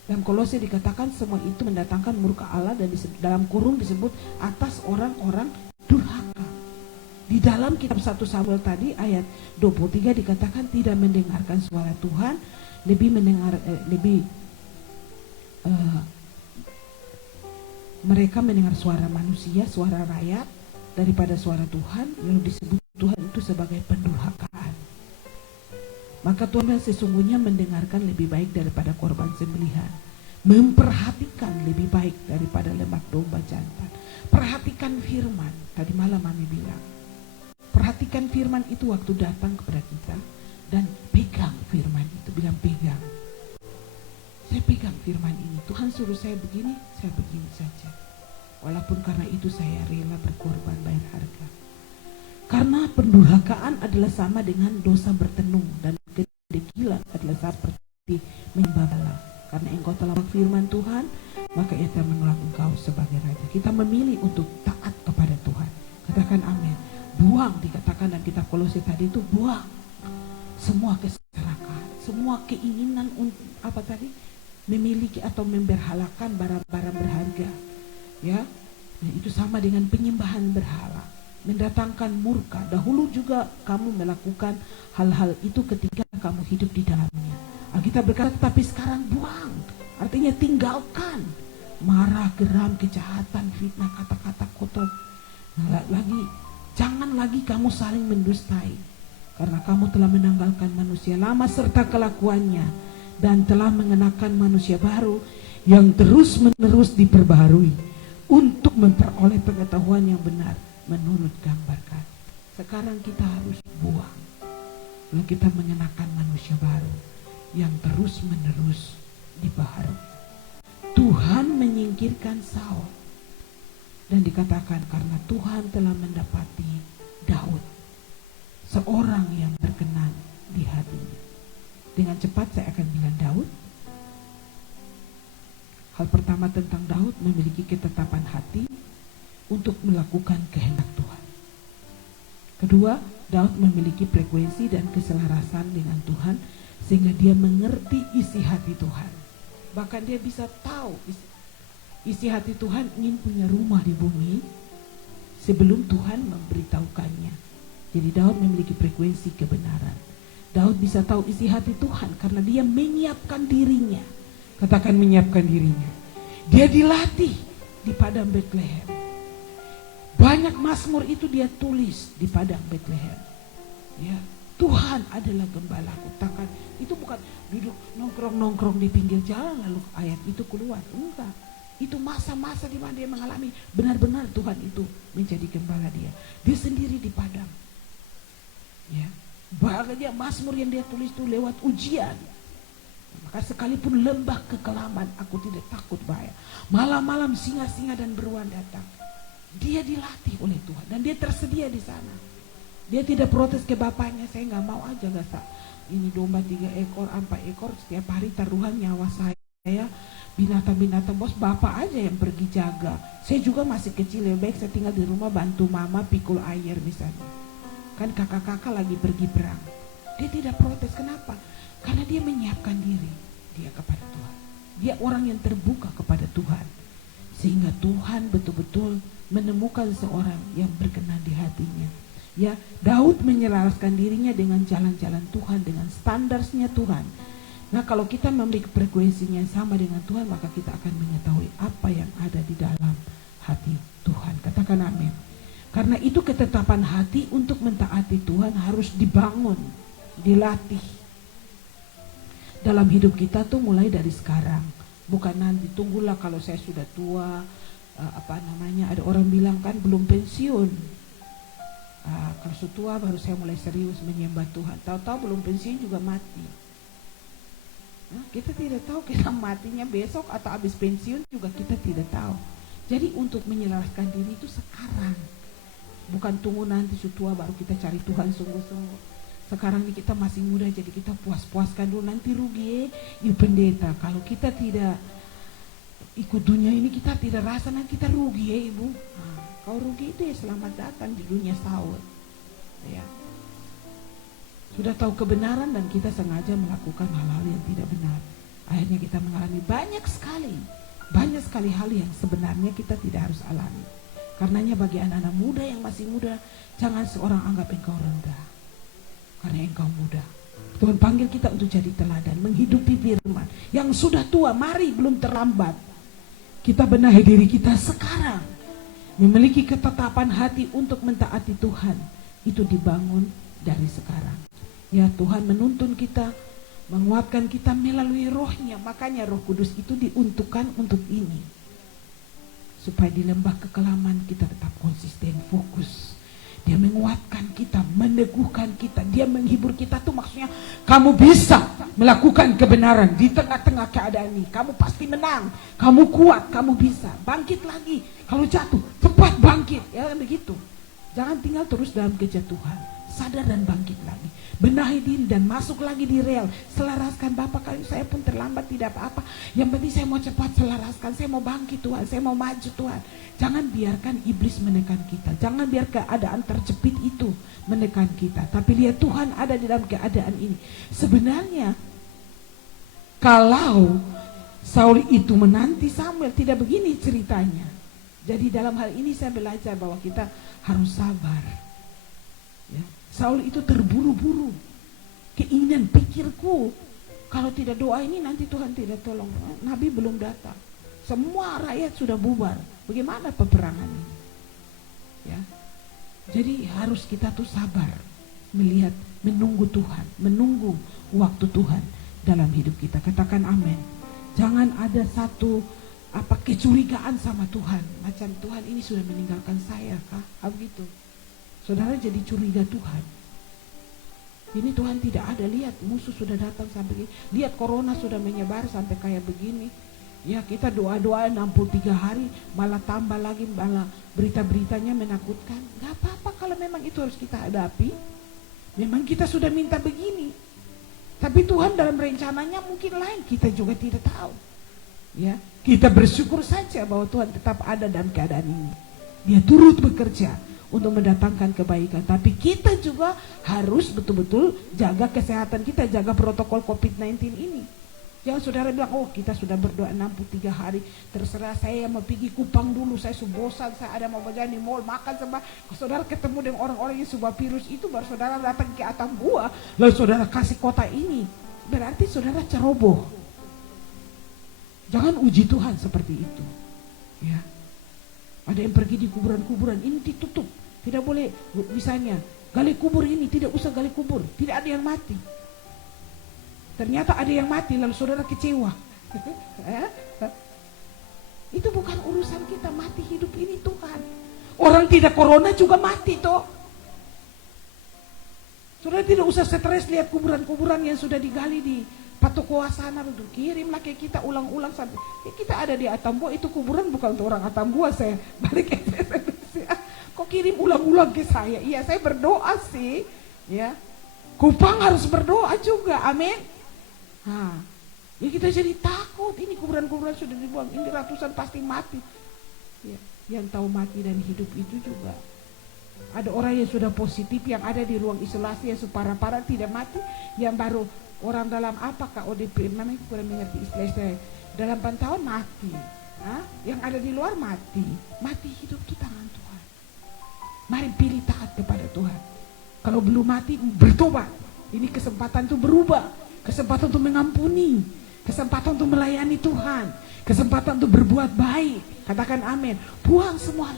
Dalam Kolose dikatakan semua itu mendatangkan murka Allah, dan dalam kurung disebut atas orang-orang durhaka. Di dalam kitab 1 Samuel tadi ayat 23 dikatakan tidak mendengarkan suara Tuhan, mereka mendengar suara manusia, suara rakyat daripada suara Tuhan. Lalu disebut Tuhan itu sebagai pendurhakaan. Maka Tuhan sesungguhnya mendengarkan lebih baik daripada korban sembelihan, memperhatikan lebih baik daripada lemak domba jantan. Perhatikan firman, tadi malam Mami bilang, perhatikan firman itu waktu datang kepada kita, dan pegang firman itu. Bilang pegang, saya pegang firman ini. Tuhan suruh saya begini, saya begini saja. Walaupun karena itu saya rela berkorban, bayar harga. Karena pendurhakaan adalah sama dengan dosa bertenung, dan kedekilan adalah seperti menyembah Allah. Karena engkau telah firman Tuhan, maka ia telah menolak engkau sebagai raja. Kita memilih untuk taat kepada Tuhan. Katakan amin. Buang, dikatakan dalam kitab Kolose tadi itu, buang semua keserakahan, semua keinginan untuk apa tadi, memiliki atau memberhalakan barang-barang berharga. Ya, nah, itu sama dengan penyembahan berhala, mendatangkan murka. Dahulu juga kamu melakukan hal-hal itu ketika kamu hidup di dalamnya. Alkitab berkata, tapi sekarang buang, artinya tinggalkan marah, geram, kejahatan, fitnah, kata-kata kotor. Nah, jangan lagi kamu saling mendustai, karena kamu telah menanggalkan manusia lama serta kelakuannya, dan telah mengenakan manusia baru yang terus-menerus diperbaharui untuk memperoleh pengetahuan yang benar menurut gambarkan. Sekarang kita harus buang, lalu kita mengenakan manusia baru yang terus-menerus dibaharui. Tuhan menyingkirkan Saul, dan dikatakan karena Tuhan telah mendapati Daud, seorang yang berkenan di hatinya. Dengan cepat saya akan bilang Daud. Hal pertama tentang Daud, memiliki ketetapan hati untuk melakukan kehendak Tuhan. Kedua, Daud memiliki frekuensi dan keselarasan dengan Tuhan, sehingga dia mengerti isi hati Tuhan. Bahkan dia bisa tahu isi hati Tuhan, ingin punya rumah di bumi sebelum Tuhan memberitahukannya. Jadi Daud memiliki frekuensi kebenaran. Daud bisa tahu isi hati Tuhan karena dia menyiapkan dirinya. Katakan menyiapkan dirinya. Dia dilatih di padang Betlehem. Banyak mazmur itu dia tulis di padang Betlehem. Ya, Tuhan adalah gembalaku. Takkan itu bukan duduk nongkrong-nongkrong di pinggir jalan lalu ayat itu keluar. Enggak. Itu masa-masa di mana dia mengalami benar-benar Tuhan itu menjadi gembala dia. Dia sendiri di padang. Ya, bahagia mazmur yang dia tulis itu lewat ujian. Maka sekalipun lembah kekelaman, aku tidak takut bahaya. Malam-malam singa-singa dan beruang datang. Dia dilatih oleh Tuhan dan dia tersedia di sana. Dia tidak protes ke bapaknya, saya nggak mau aja gak ini domba 3 ekor, 4 ekor setiap hari taruhan nyawa saya. Binatang-binatang bos, bapak aja yang pergi jaga. Saya juga masih kecil, ya baik saya tinggal di rumah bantu mama pikul air misalnya. Kan kakak-kakak lagi pergi perang. Dia tidak protes, kenapa? Karena dia menyiapkan diri dia kepada Tuhan. Dia orang yang terbuka kepada Tuhan. Sehingga Tuhan betul-betul menemukan seorang yang berkenan di hatinya. Ya, Daud menyelaraskan dirinya dengan jalan-jalan Tuhan, dengan standarnya Tuhan. Nah, kalau kita memiliki frekuensinya yang sama dengan Tuhan, maka kita akan mengetahui apa yang ada di dalam hati Tuhan. Katakan amin. Karena itu ketetapan hati untuk mentaati Tuhan harus dibangun, dilatih dalam hidup kita tuh mulai dari sekarang. Bukan nanti, tunggulah kalau saya sudah tua, ada orang bilang kan belum pensiun. Kalau sudah tua baru saya mulai serius menyembah Tuhan. Tahu-tahu belum pensiun juga mati. Kita tidak tahu kita matinya besok atau habis pensiun juga kita tidak tahu. Jadi untuk menyelaraskan diri itu sekarang. Bukan tunggu nanti sudah tua baru kita cari Tuhan sungguh-sungguh. Sekarang ini kita masih muda, jadi kita puas-puaskan dulu, nanti rugi ya pendeta. Kalau kita tidak ikut dunia ini, kita tidak rasa nanti kita rugi ya ibu. Kalau rugi itu ya selamat datang di dunia sawit. Ya. Sudah tahu kebenaran dan kita sengaja melakukan hal-hal yang tidak benar. Akhirnya kita mengalami banyak sekali hal yang sebenarnya kita tidak harus alami. Karenanya bagi anak-anak muda yang masih muda, jangan seorang anggap engkau rendah. Karena engkau muda. Tuhan panggil kita untuk jadi teladan, menghidupi firman. Yang sudah tua, mari belum terlambat. Kita benahi diri kita sekarang. Memiliki ketetapan hati untuk mentaati Tuhan. Itu dibangun dari sekarang. Ya, Tuhan menuntun kita, menguatkan kita melalui rohnya. Makanya Roh Kudus itu diuntukkan untuk ini. Supaya di lembah kekelaman kita tetap konsisten, fokus. Dia menguatkan kita, meneguhkan kita, dia menghibur kita tuh maksudnya kamu bisa melakukan kebenaran di tengah-tengah keadaan ini. Kamu pasti menang, kamu kuat, kamu bisa. Bangkit lagi, kalau jatuh cepat bangkit, ya begitu. Jangan tinggal terus dalam kejatuhan, sadar dan bangkit lagi. Benahi diri dan masuk lagi di rel. Selaraskan Bapak, kalau saya pun terlambat tidak apa-apa. Yang penting saya mau cepat selaraskan, saya mau bangkit Tuhan, saya mau maju Tuhan. Jangan biarkan iblis menekan kita. Jangan biar keadaan terjepit itu menekan kita. Tapi lihat Tuhan ada di dalam keadaan ini. Sebenarnya kalau Saul itu menanti Samuel, tidak begini ceritanya. Jadi dalam hal ini saya belajar bahwa kita harus sabar. Ya. Saul itu terburu-buru. Keinginan pikirku, kalau tidak doa ini nanti Tuhan tidak tolong. Nabi belum datang. Semua rakyat sudah bubar. Bagaimana peperangan ini? Ya. Jadi harus kita tuh sabar melihat, menunggu Tuhan, menunggu waktu Tuhan dalam hidup kita. Katakan amin. Jangan ada satu kecurigaan sama Tuhan. Macam Tuhan ini sudah meninggalkan saya kah? Begitu. Saudara jadi curiga Tuhan. Ini Tuhan tidak ada, lihat musuh sudah datang sampai begini. Lihat corona sudah menyebar sampai kayak begini. Ya kita doa-doa 63 hari malah tambah lagi, malah berita-beritanya menakutkan. Gak apa-apa kalau memang itu harus kita hadapi. Memang kita sudah minta begini. Tapi Tuhan dalam rencananya mungkin lain, kita juga tidak tahu. Ya, kita bersyukur saja bahwa Tuhan tetap ada dalam keadaan ini. Dia turut bekerja untuk mendatangkan kebaikan. Tapi kita juga harus betul-betul jaga kesehatan kita, jaga protokol COVID-19 ini. Jangan saudara bilang, oh kita sudah berdoa 63 hari, terserah saya mau pergi Kupang dulu, saya bosan, saya ada mau berjalan di mall, makan sama. Saudara ketemu dengan orang-orang yang sebuah virus itu, baru saudara datang ke Atambua, lalu saudara kasih kota ini. Berarti saudara ceroboh. Jangan uji Tuhan seperti itu. Ya. Ada yang pergi di kuburan-kuburan, ini ditutup. Tidak boleh, misalnya, gali kubur ini, tidak usah gali kubur, tidak ada yang mati. Ternyata ada yang mati, lalu saudara kecewa. Itu bukan urusan kita, mati hidup ini Tuhan. Orang tidak corona juga mati toh. Saudara tidak usah stres lihat kuburan-kuburan yang sudah digali di Patokoa sana. Kirimlah ke kita ulang-ulang sampai kita ada di Atambua, itu kuburan bukan untuk orang Atambua. Saya balik ke Indonesia. Kok kirim ulang-ulang ke saya? Iya, saya berdoa sih. Ya, Kupang harus berdoa juga, amin. Ya kita jadi takut, ini kuburan-kuburan sudah dibuang, ini ratusan pasti mati. Ya, yang tahu mati dan hidup itu juga. Ada orang yang sudah positif, yang ada di ruang isolasi, yang parah-parah tidak mati, yang baru orang dalam apakah ODP, namanya kurang mengerti istilah saya, dalam pantauan mati. Yang ada di luar mati. Mati hidup itu tangan Tuhan. Mari pilih taat kepada Tuhan. Kalau belum mati, bertobat. Ini kesempatan untuk berubah, kesempatan untuk mengampuni, kesempatan untuk melayani Tuhan, kesempatan untuk berbuat baik. Katakan amin. Buang semua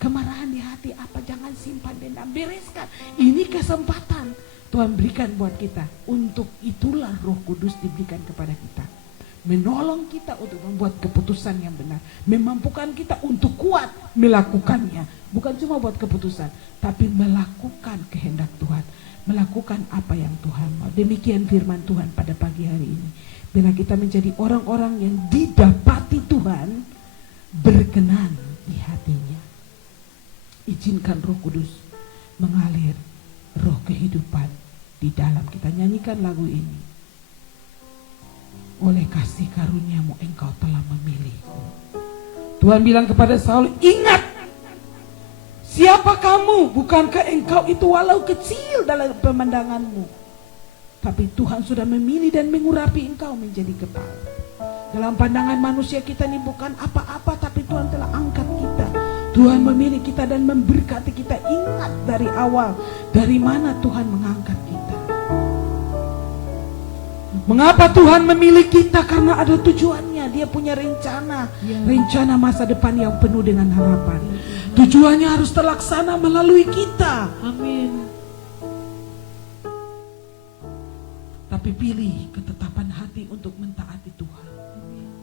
kemarahan di hati, apa jangan simpan dendam, bereskan. Ini kesempatan Tuhan berikan buat kita. Untuk itulah Roh Kudus diberikan kepada kita, menolong kita untuk membuat keputusan yang benar, memampukan kita untuk kuat melakukannya. Bukan cuma buat keputusan, tapi melakukan kehendak Tuhan, melakukan apa yang Tuhan mau. Demikian firman Tuhan pada pagi hari ini. Bila kita menjadi orang-orang yang didapati Tuhan berkenan di hatinya, izinkan Roh Kudus mengalir roh kehidupan di dalam kita. Nyanyikan lagu ini. Oleh kasih karuniamu engkau telah memilihku. Tuhan bilang kepada Saul, ingat, siapa kamu? Bukankah engkau itu walau kecil dalam pemandanganmu, tapi Tuhan sudah memilih dan mengurapi engkau menjadi kepala. Dalam pandangan manusia kita ini bukan apa-apa, tapi Tuhan telah angkat kita. Tuhan memilih kita dan memberkati kita. Ingat dari awal, dari mana Tuhan mengangkat kita. Mengapa Tuhan memilih kita? Karena ada tujuannya. Dia punya rencana, rencana masa depan yang penuh dengan harapan. Tujuannya harus terlaksana melalui kita. Amin. Tapi pilih ketetapan hati untuk mentaati Tuhan.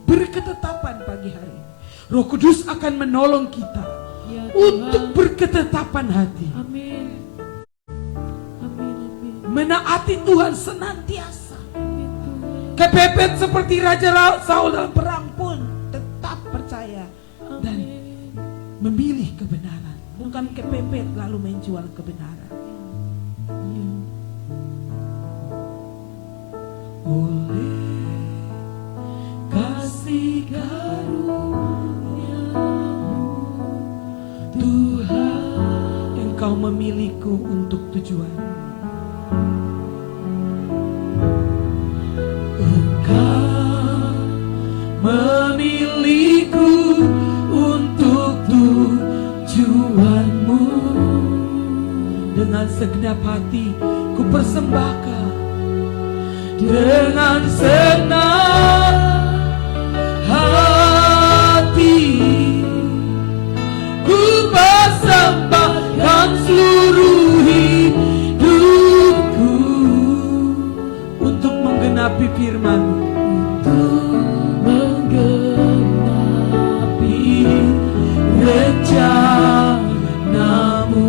Berketetapan pagi hari ini. Roh Kudus akan menolong kita untuk berketetapan hati. Amin. Amin. Amin. Menaati Tuhan senantiasa. Amin, Tuhan. Kepepet seperti Raja Saul dalam perang pun tetap percaya dan memilih kebenaran. Bukan kepepet lalu menjual kebenaran. Oleh kasih karuniamu Tuhan, engkau memilihku untuk tujuan. Engkau memilihku untuk tujuanmu. Dengan segenap hati ku persembahkan, dengan senang hati ku persembahkan seluruh hidupku untuk menggenapi firman-Mu, untuk menggenapi rencana-Mu.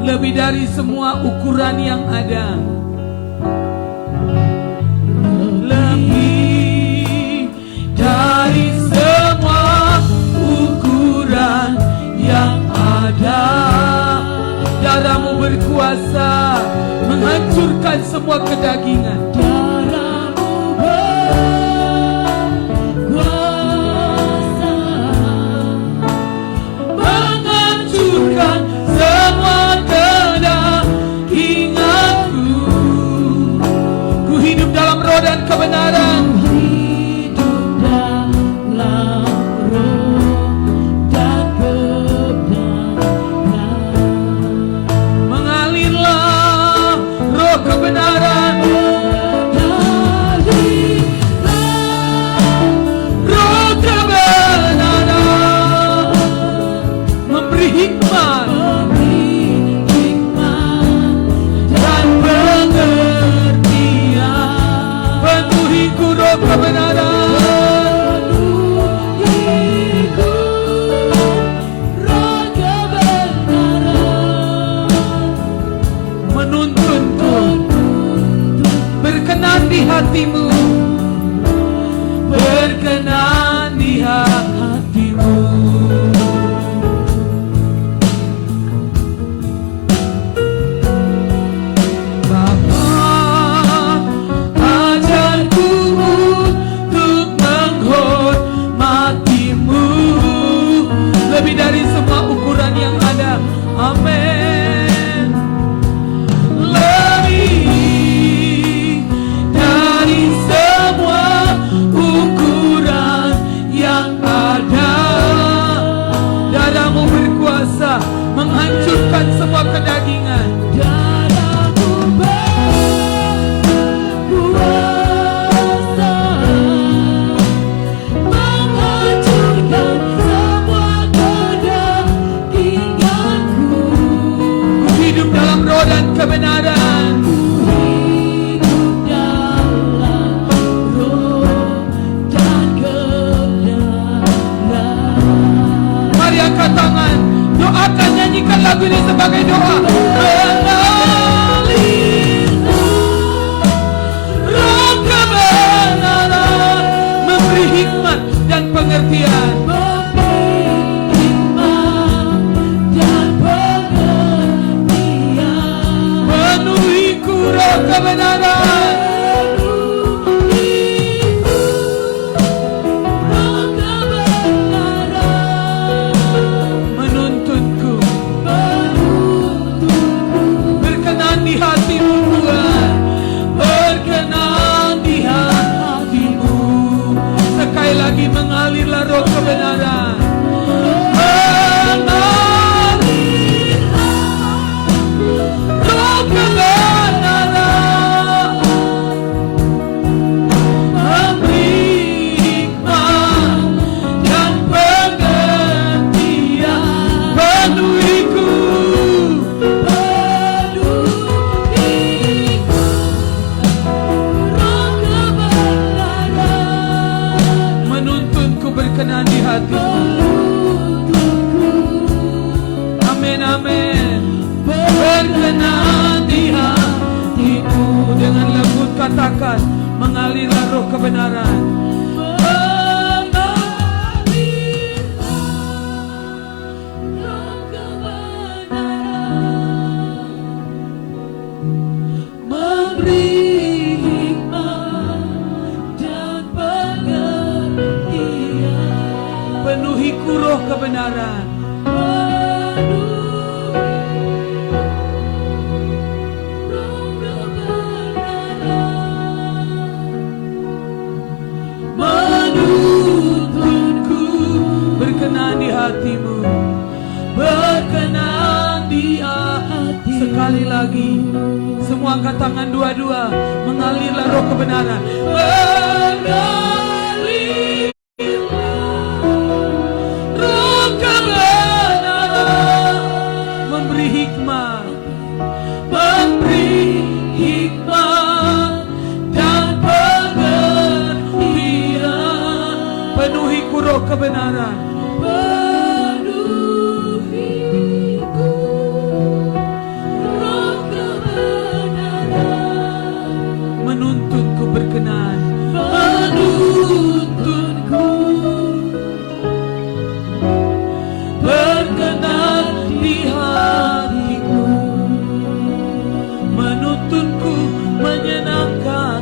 Lebih dari semua ukuran yang ada, lebih dari semua ukuran yang ada, darah-Mu berkuasa menghancurkan semua kedagingan. Dan kebenaran, hidup dalam roh dan kebenaran. Mengalirlah roh kebenaran, roh kebenaran, memberi hikmat dan pengertian. Penuhiku roh kebenaran, penuhiku roh kebenaran, menuntunku berkenan di hati-Mu, berkenan di hati-Mu. Lebih dari semua ukuran yang ada. Amin. dalam roh dan kebenaran. Mari angkat tangan, doakan, nyanyikan lagu ini sebagai doa. Mengalir roh kebenaran, memberi hikmat dan pengertian. Penuhiku roh kebenaran, menuntunku, berkenan di hatimu Tuhan, berkenan di hatimu. Sekali lagi, mengalirlah roh kebenaran. Mengalir roh kebenaran, memberi hikmat dan pengertian. Penuhiku, menuntunku, berkenan di hatimu. Amin, amin. Berkenan di hatiku. Dengan lembut katakan, mengalirlah roh kebenaran. Memberi hikmat dan pengertian. Penuhiku roh kebenaran. Menuntunku, berkenan di hatimu, berkenan di hati. Sekali lagi, semua angkat tangan dua-dua, mengalirlah roh kebenaran. Mengalir roh kebenaran, memberi hikmat, memberi hikmat dan pengertian. Penuhiku roh kebenaran. Penuhiku roh kebenaran, menuntunku, berkenan, menuntunku, berkenan di hatiku. Menuntunku, menyenangkan,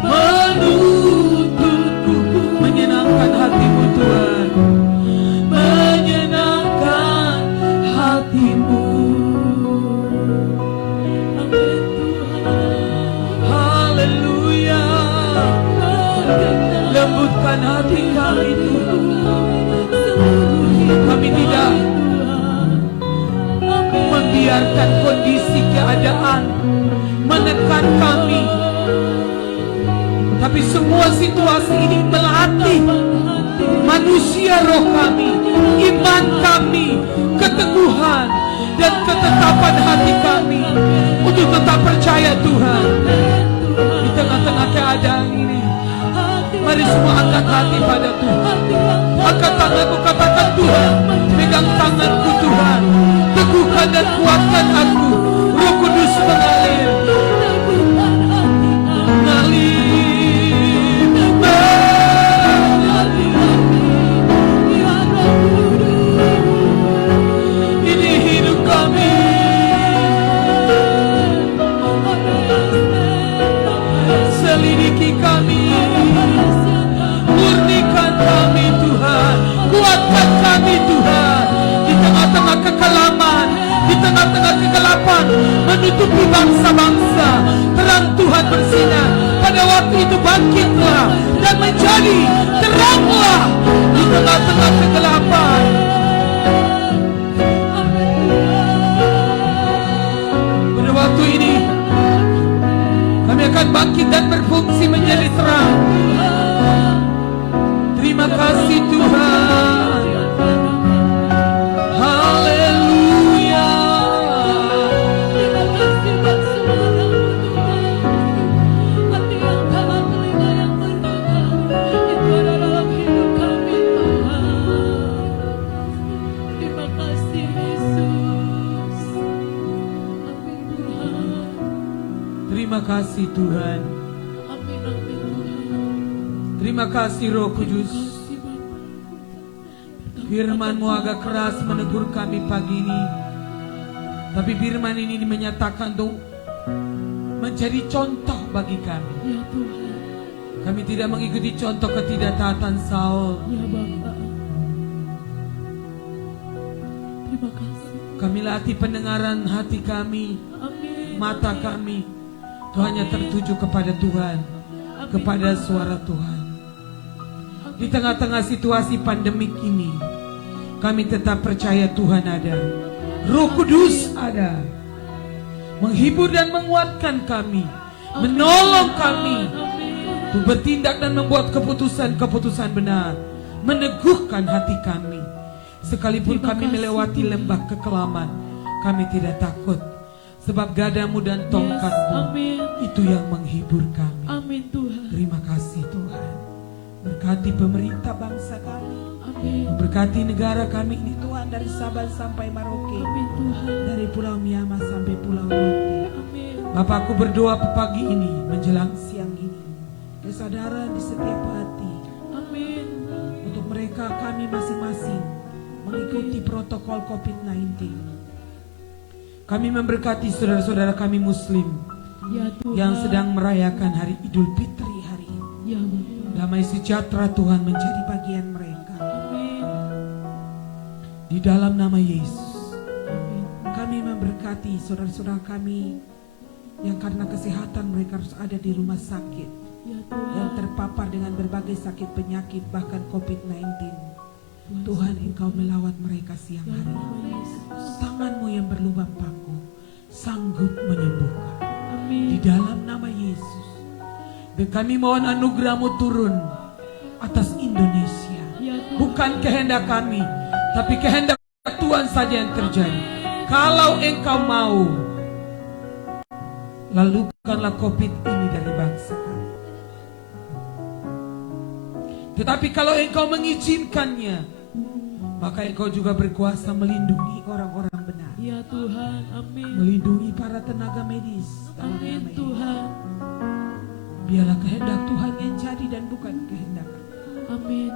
menuntunku, menyenangkan hatimu Tuhan, menyenangkan hatimu. Amin Tuhan. Haleluya. Lembutkan hati kami Tuhan. Kami tidak membiarkan kondisi keadaan menekan kami, tapi semua situasi ini melatih manusia roh kami, iman kami, keteguhan dan ketetapan hati kami untuk tetap percaya Tuhan di tengah-tengah keadaan ini. Mari semua angkat hati pada Tuhan. Angkat tanganku, katakan, Tuhan, pegang tanganku Tuhan, teguhkan dan kuatkan aku. Roh Kudus mengalir, mengalir, ini hidup kami. Selidiki kami, murnikan kami Tuhan, kuatkan kami Tuhan, di tengah-tengah kekelaman, di tengah-tengah kegelapan menutupi bangsa-bangsa, terang Tuhan bersinar. Pada waktu itu bangkitlah dan menjadi teranglah di tengah-tengah kegelapan. Pada waktu ini kami akan bangkit dan berfungsi menjadi terang. Terima kasih Tuhan. Haleluya. Terima kasih Tuhan. Amin, amin Tuhan. Terima kasih Roh Kudus. Kasih Bapa. Firman-Mu agak keras menegur kami pagi ini. Tapi firman ini menyatakan untuk menjadi contoh bagi kami. Ya Tuhan. Kami tidak mengikuti contoh ketidaktaatan Saul. Ya Bapa. Terima kasih. Kami latih pendengaran hati kami, Amin. mata kami. Itu hanya tertuju kepada Tuhan, kepada suara Tuhan. Di tengah-tengah situasi pandemik ini, kami tetap percaya Tuhan ada. Roh Kudus ada. Menghibur dan menguatkan kami, menolong kami untuk bertindak dan membuat keputusan-keputusan benar, meneguhkan hati kami. Sekalipun kami melewati lembah kekelaman, kami tidak takut, sebab gadamu dan tongkatmu itu yang menghibur kami. Amin Tuhan. Terima kasih Tuhan. Berkati pemerintah bangsa kami, Amin. berkati negara kami ini Tuhan, dari Sabah sampai Merauke, Amin Tuhan. dari Pulau Myanmar sampai Pulau Rote. Amin. Bapakku berdoa pagi ini menjelang Siang ini, kesadaran di setiap hati Amin. untuk mereka, kami masing-masing mengikuti protokol COVID-19. kami memberkati saudara-saudara kami Muslim Ya Tuhan. yang sedang merayakan hari Idul Fitri hari ini. Ya Bapa. Damai sejahtera Tuhan menjadi Di bagian mereka, Amin. di dalam nama Yesus. Amin. kami memberkati saudara-saudara kami yang karena kesehatan mereka harus ada di rumah sakit, Ya yang Tuhan. terpapar dengan berbagai sakit penyakit bahkan COVID-19. Tuhan, Engkau melawat mereka siang Ya hari. Tuhan Yesus. Tangan-Mu yang berlubang paku sanggup menyembuhkan. Di Amin. dalam nama Yesus, Dan kami mohon anugerah-Mu turun atas Indonesia. Ya Tuhan. Bukan kehendak kami, tapi kehendak Tuhan saja yang terjadi. Kalau Engkau mau, lalukanlah COVID ini dari bangsa kami. Tetapi kalau Engkau mengizinkannya, maka Engkau juga berkuasa melindungi orang-orang benar, Ya Tuhan. Amin. melindungi para tenaga medis. Dalam Amin nama Yesus. Tuhan. Biarlah kehendak Tuhan yang jadi dan bukan kehendak kami. Amin.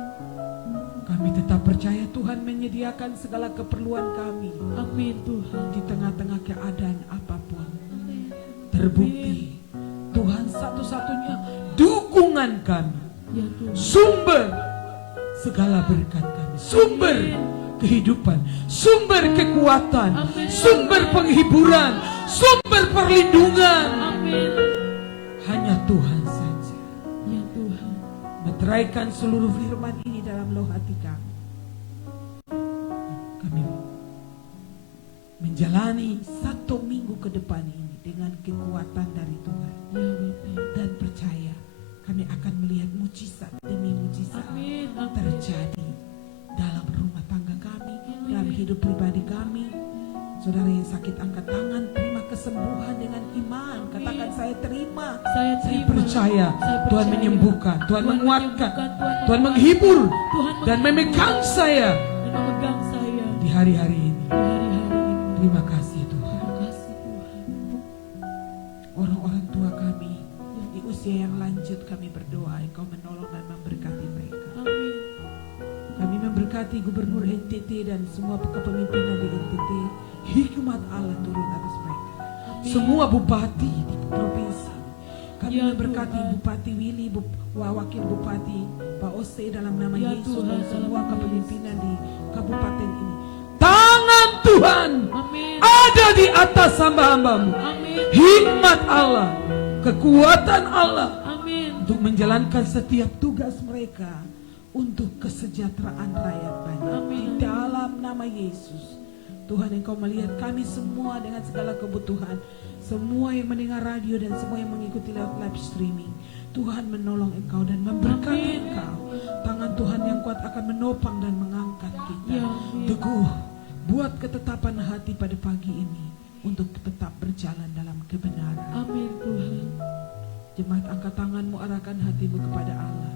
Kami tetap percaya Tuhan menyediakan segala keperluan kami Amin Tuhan. di tengah-tengah keadaan apapun. Amin. Terbukti Tuhan satu-satunya dukungan kami, Ya Tuhan. sumber segala berkat kami, sumber kehidupan, sumber kekuatan, Amin. sumber penghiburan, sumber perlindungan. Amin. Hanya Tuhan saja. Ya Tuhan. Meteraikan seluruh Firman ini dalam loh hati kami. kami menjalani Satu minggu ke depan ini dengan kekuatan dari Tuhan. Ya Bapa. Dan percaya kami akan melihat mujizat demi mujizat Amin. Amin. terjadi dalam rumah tangga kami, dalam hidup pribadi kami. Saudara yang sakit, angkat tangan, terima kesembuhan dengan iman. Katakan, saya terima. Saya Saya terima. percaya Saya Tuhan percaya. menyembuhkan, Tuhan menguatkan, menyembuhkan, Tuhan menghibur Tuhan dan memegang saya dan memegang saya di hari-hari ini. di hari-hari ini. Terima kasih Tuhan. Terima kasih Tuhan. Orang-orang tua kami di usia yang lanjut, kami berdoa Engkau menolong dan memberkati mereka. Amin. Kami memberkati Gubernur NTT dan semua kepemimpinan di NTT. Hikmat Allah turun atas mereka. Amin. Semua bupati Di provinsi kami Ya memberkati Tuhan. Bupati Willy, Wakil Bupati Pak Ose dalam nama Ya Yesus, Tuhan, dan semua dalam nama kepemimpinan di kabupaten ini. Tangan Tuhan Amin. ada di atas hamba-hambamu. Amin. Hikmat Allah, kekuatan Allah Amin. untuk menjalankan setiap Tugas mereka untuk kesejahteraan rakyat banyak. Amin. Di dalam nama Yesus, Tuhan, Engkau melihat kami semua dengan segala kebutuhan, semua yang mendengar radio dan semua yang mengikuti lewat live streaming. Tuhan menolong Engkau dan memberkati Amin. Engkau. Tangan Tuhan yang kuat akan menopang dan mengangkat kita. Ya, amin. Teguh, buat ketetapan hati pada pagi ini untuk tetap berjalan dalam kebenaran. Amin Tuhan. Jemaat, angkat tanganmu, arahkan hatimu kepada Allah.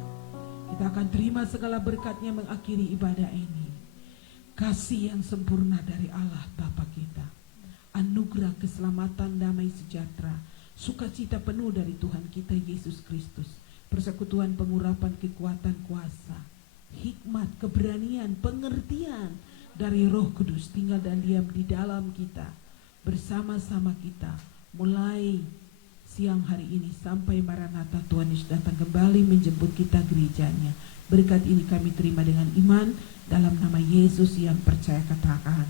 Kita akan terima segala berkatnya mengakhiri ibadah ini. Kasih yang sempurna dari Allah Bapa kita, anugerah keselamatan, damai sejahtera, sukacita penuh dari Tuhan kita Yesus Kristus, persekutuan pengurapan kekuatan kuasa, hikmat, keberanian, pengertian dari Roh Kudus tinggal dan diam di dalam kita, bersama-sama kita, mulai siang hari ini sampai Maranatha Tuhan Yesus datang kembali menjemput kita gerejanya. Berkat ini kami terima dengan iman dalam nama Yesus yang percaya, katakan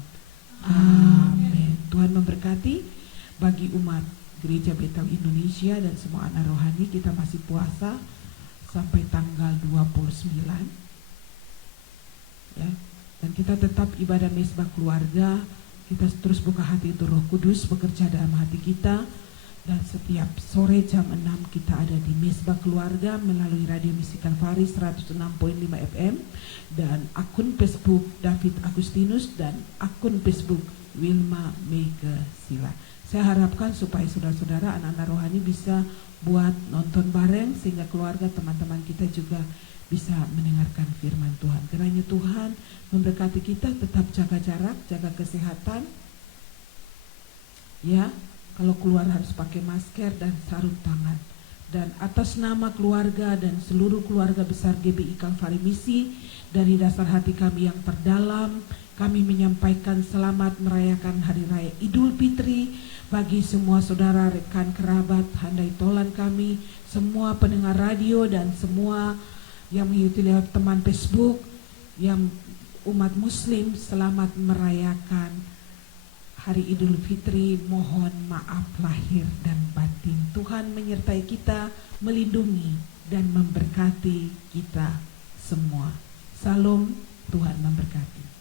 amin. Tuhan memberkati bagi umat Gereja Betel Indonesia dan semua anak rohani. Kita masih puasa sampai tanggal 29 ya, dan kita tetap ibadah mesbah keluarga. Kita terus buka hati untuk Roh Kudus bekerja dalam hati kita. Dan setiap sore jam 6 kita ada di Mesbah Keluarga melalui Radio Misi Kalvari 106.5 FM dan akun Facebook David Agustinus dan akun Facebook Wilma Mega Sila. Saya harapkan supaya saudara-saudara anak-anak rohani bisa buat nonton bareng sehingga keluarga teman-teman kita juga bisa mendengarkan firman Tuhan. Kiranya Tuhan memberkati kita, tetap jaga jarak, jaga kesehatan. Ya. Kalau keluar harus pakai masker dan sarung tangan. Dan atas nama keluarga dan seluruh keluarga besar GBI Kalvari Misi, dari dasar hati kami yang terdalam, kami menyampaikan selamat merayakan Hari Raya Idul Fitri bagi semua saudara, rekan, kerabat, handai tolan kami, semua pendengar radio dan semua yang mengikuti lewat teman Facebook, yang umat Muslim, selamat merayakan Hari Idul Fitri. Mohon maaf lahir dan batin. Tuhan menyertai kita, melindungi dan memberkati kita semua. Salam, Tuhan memberkati.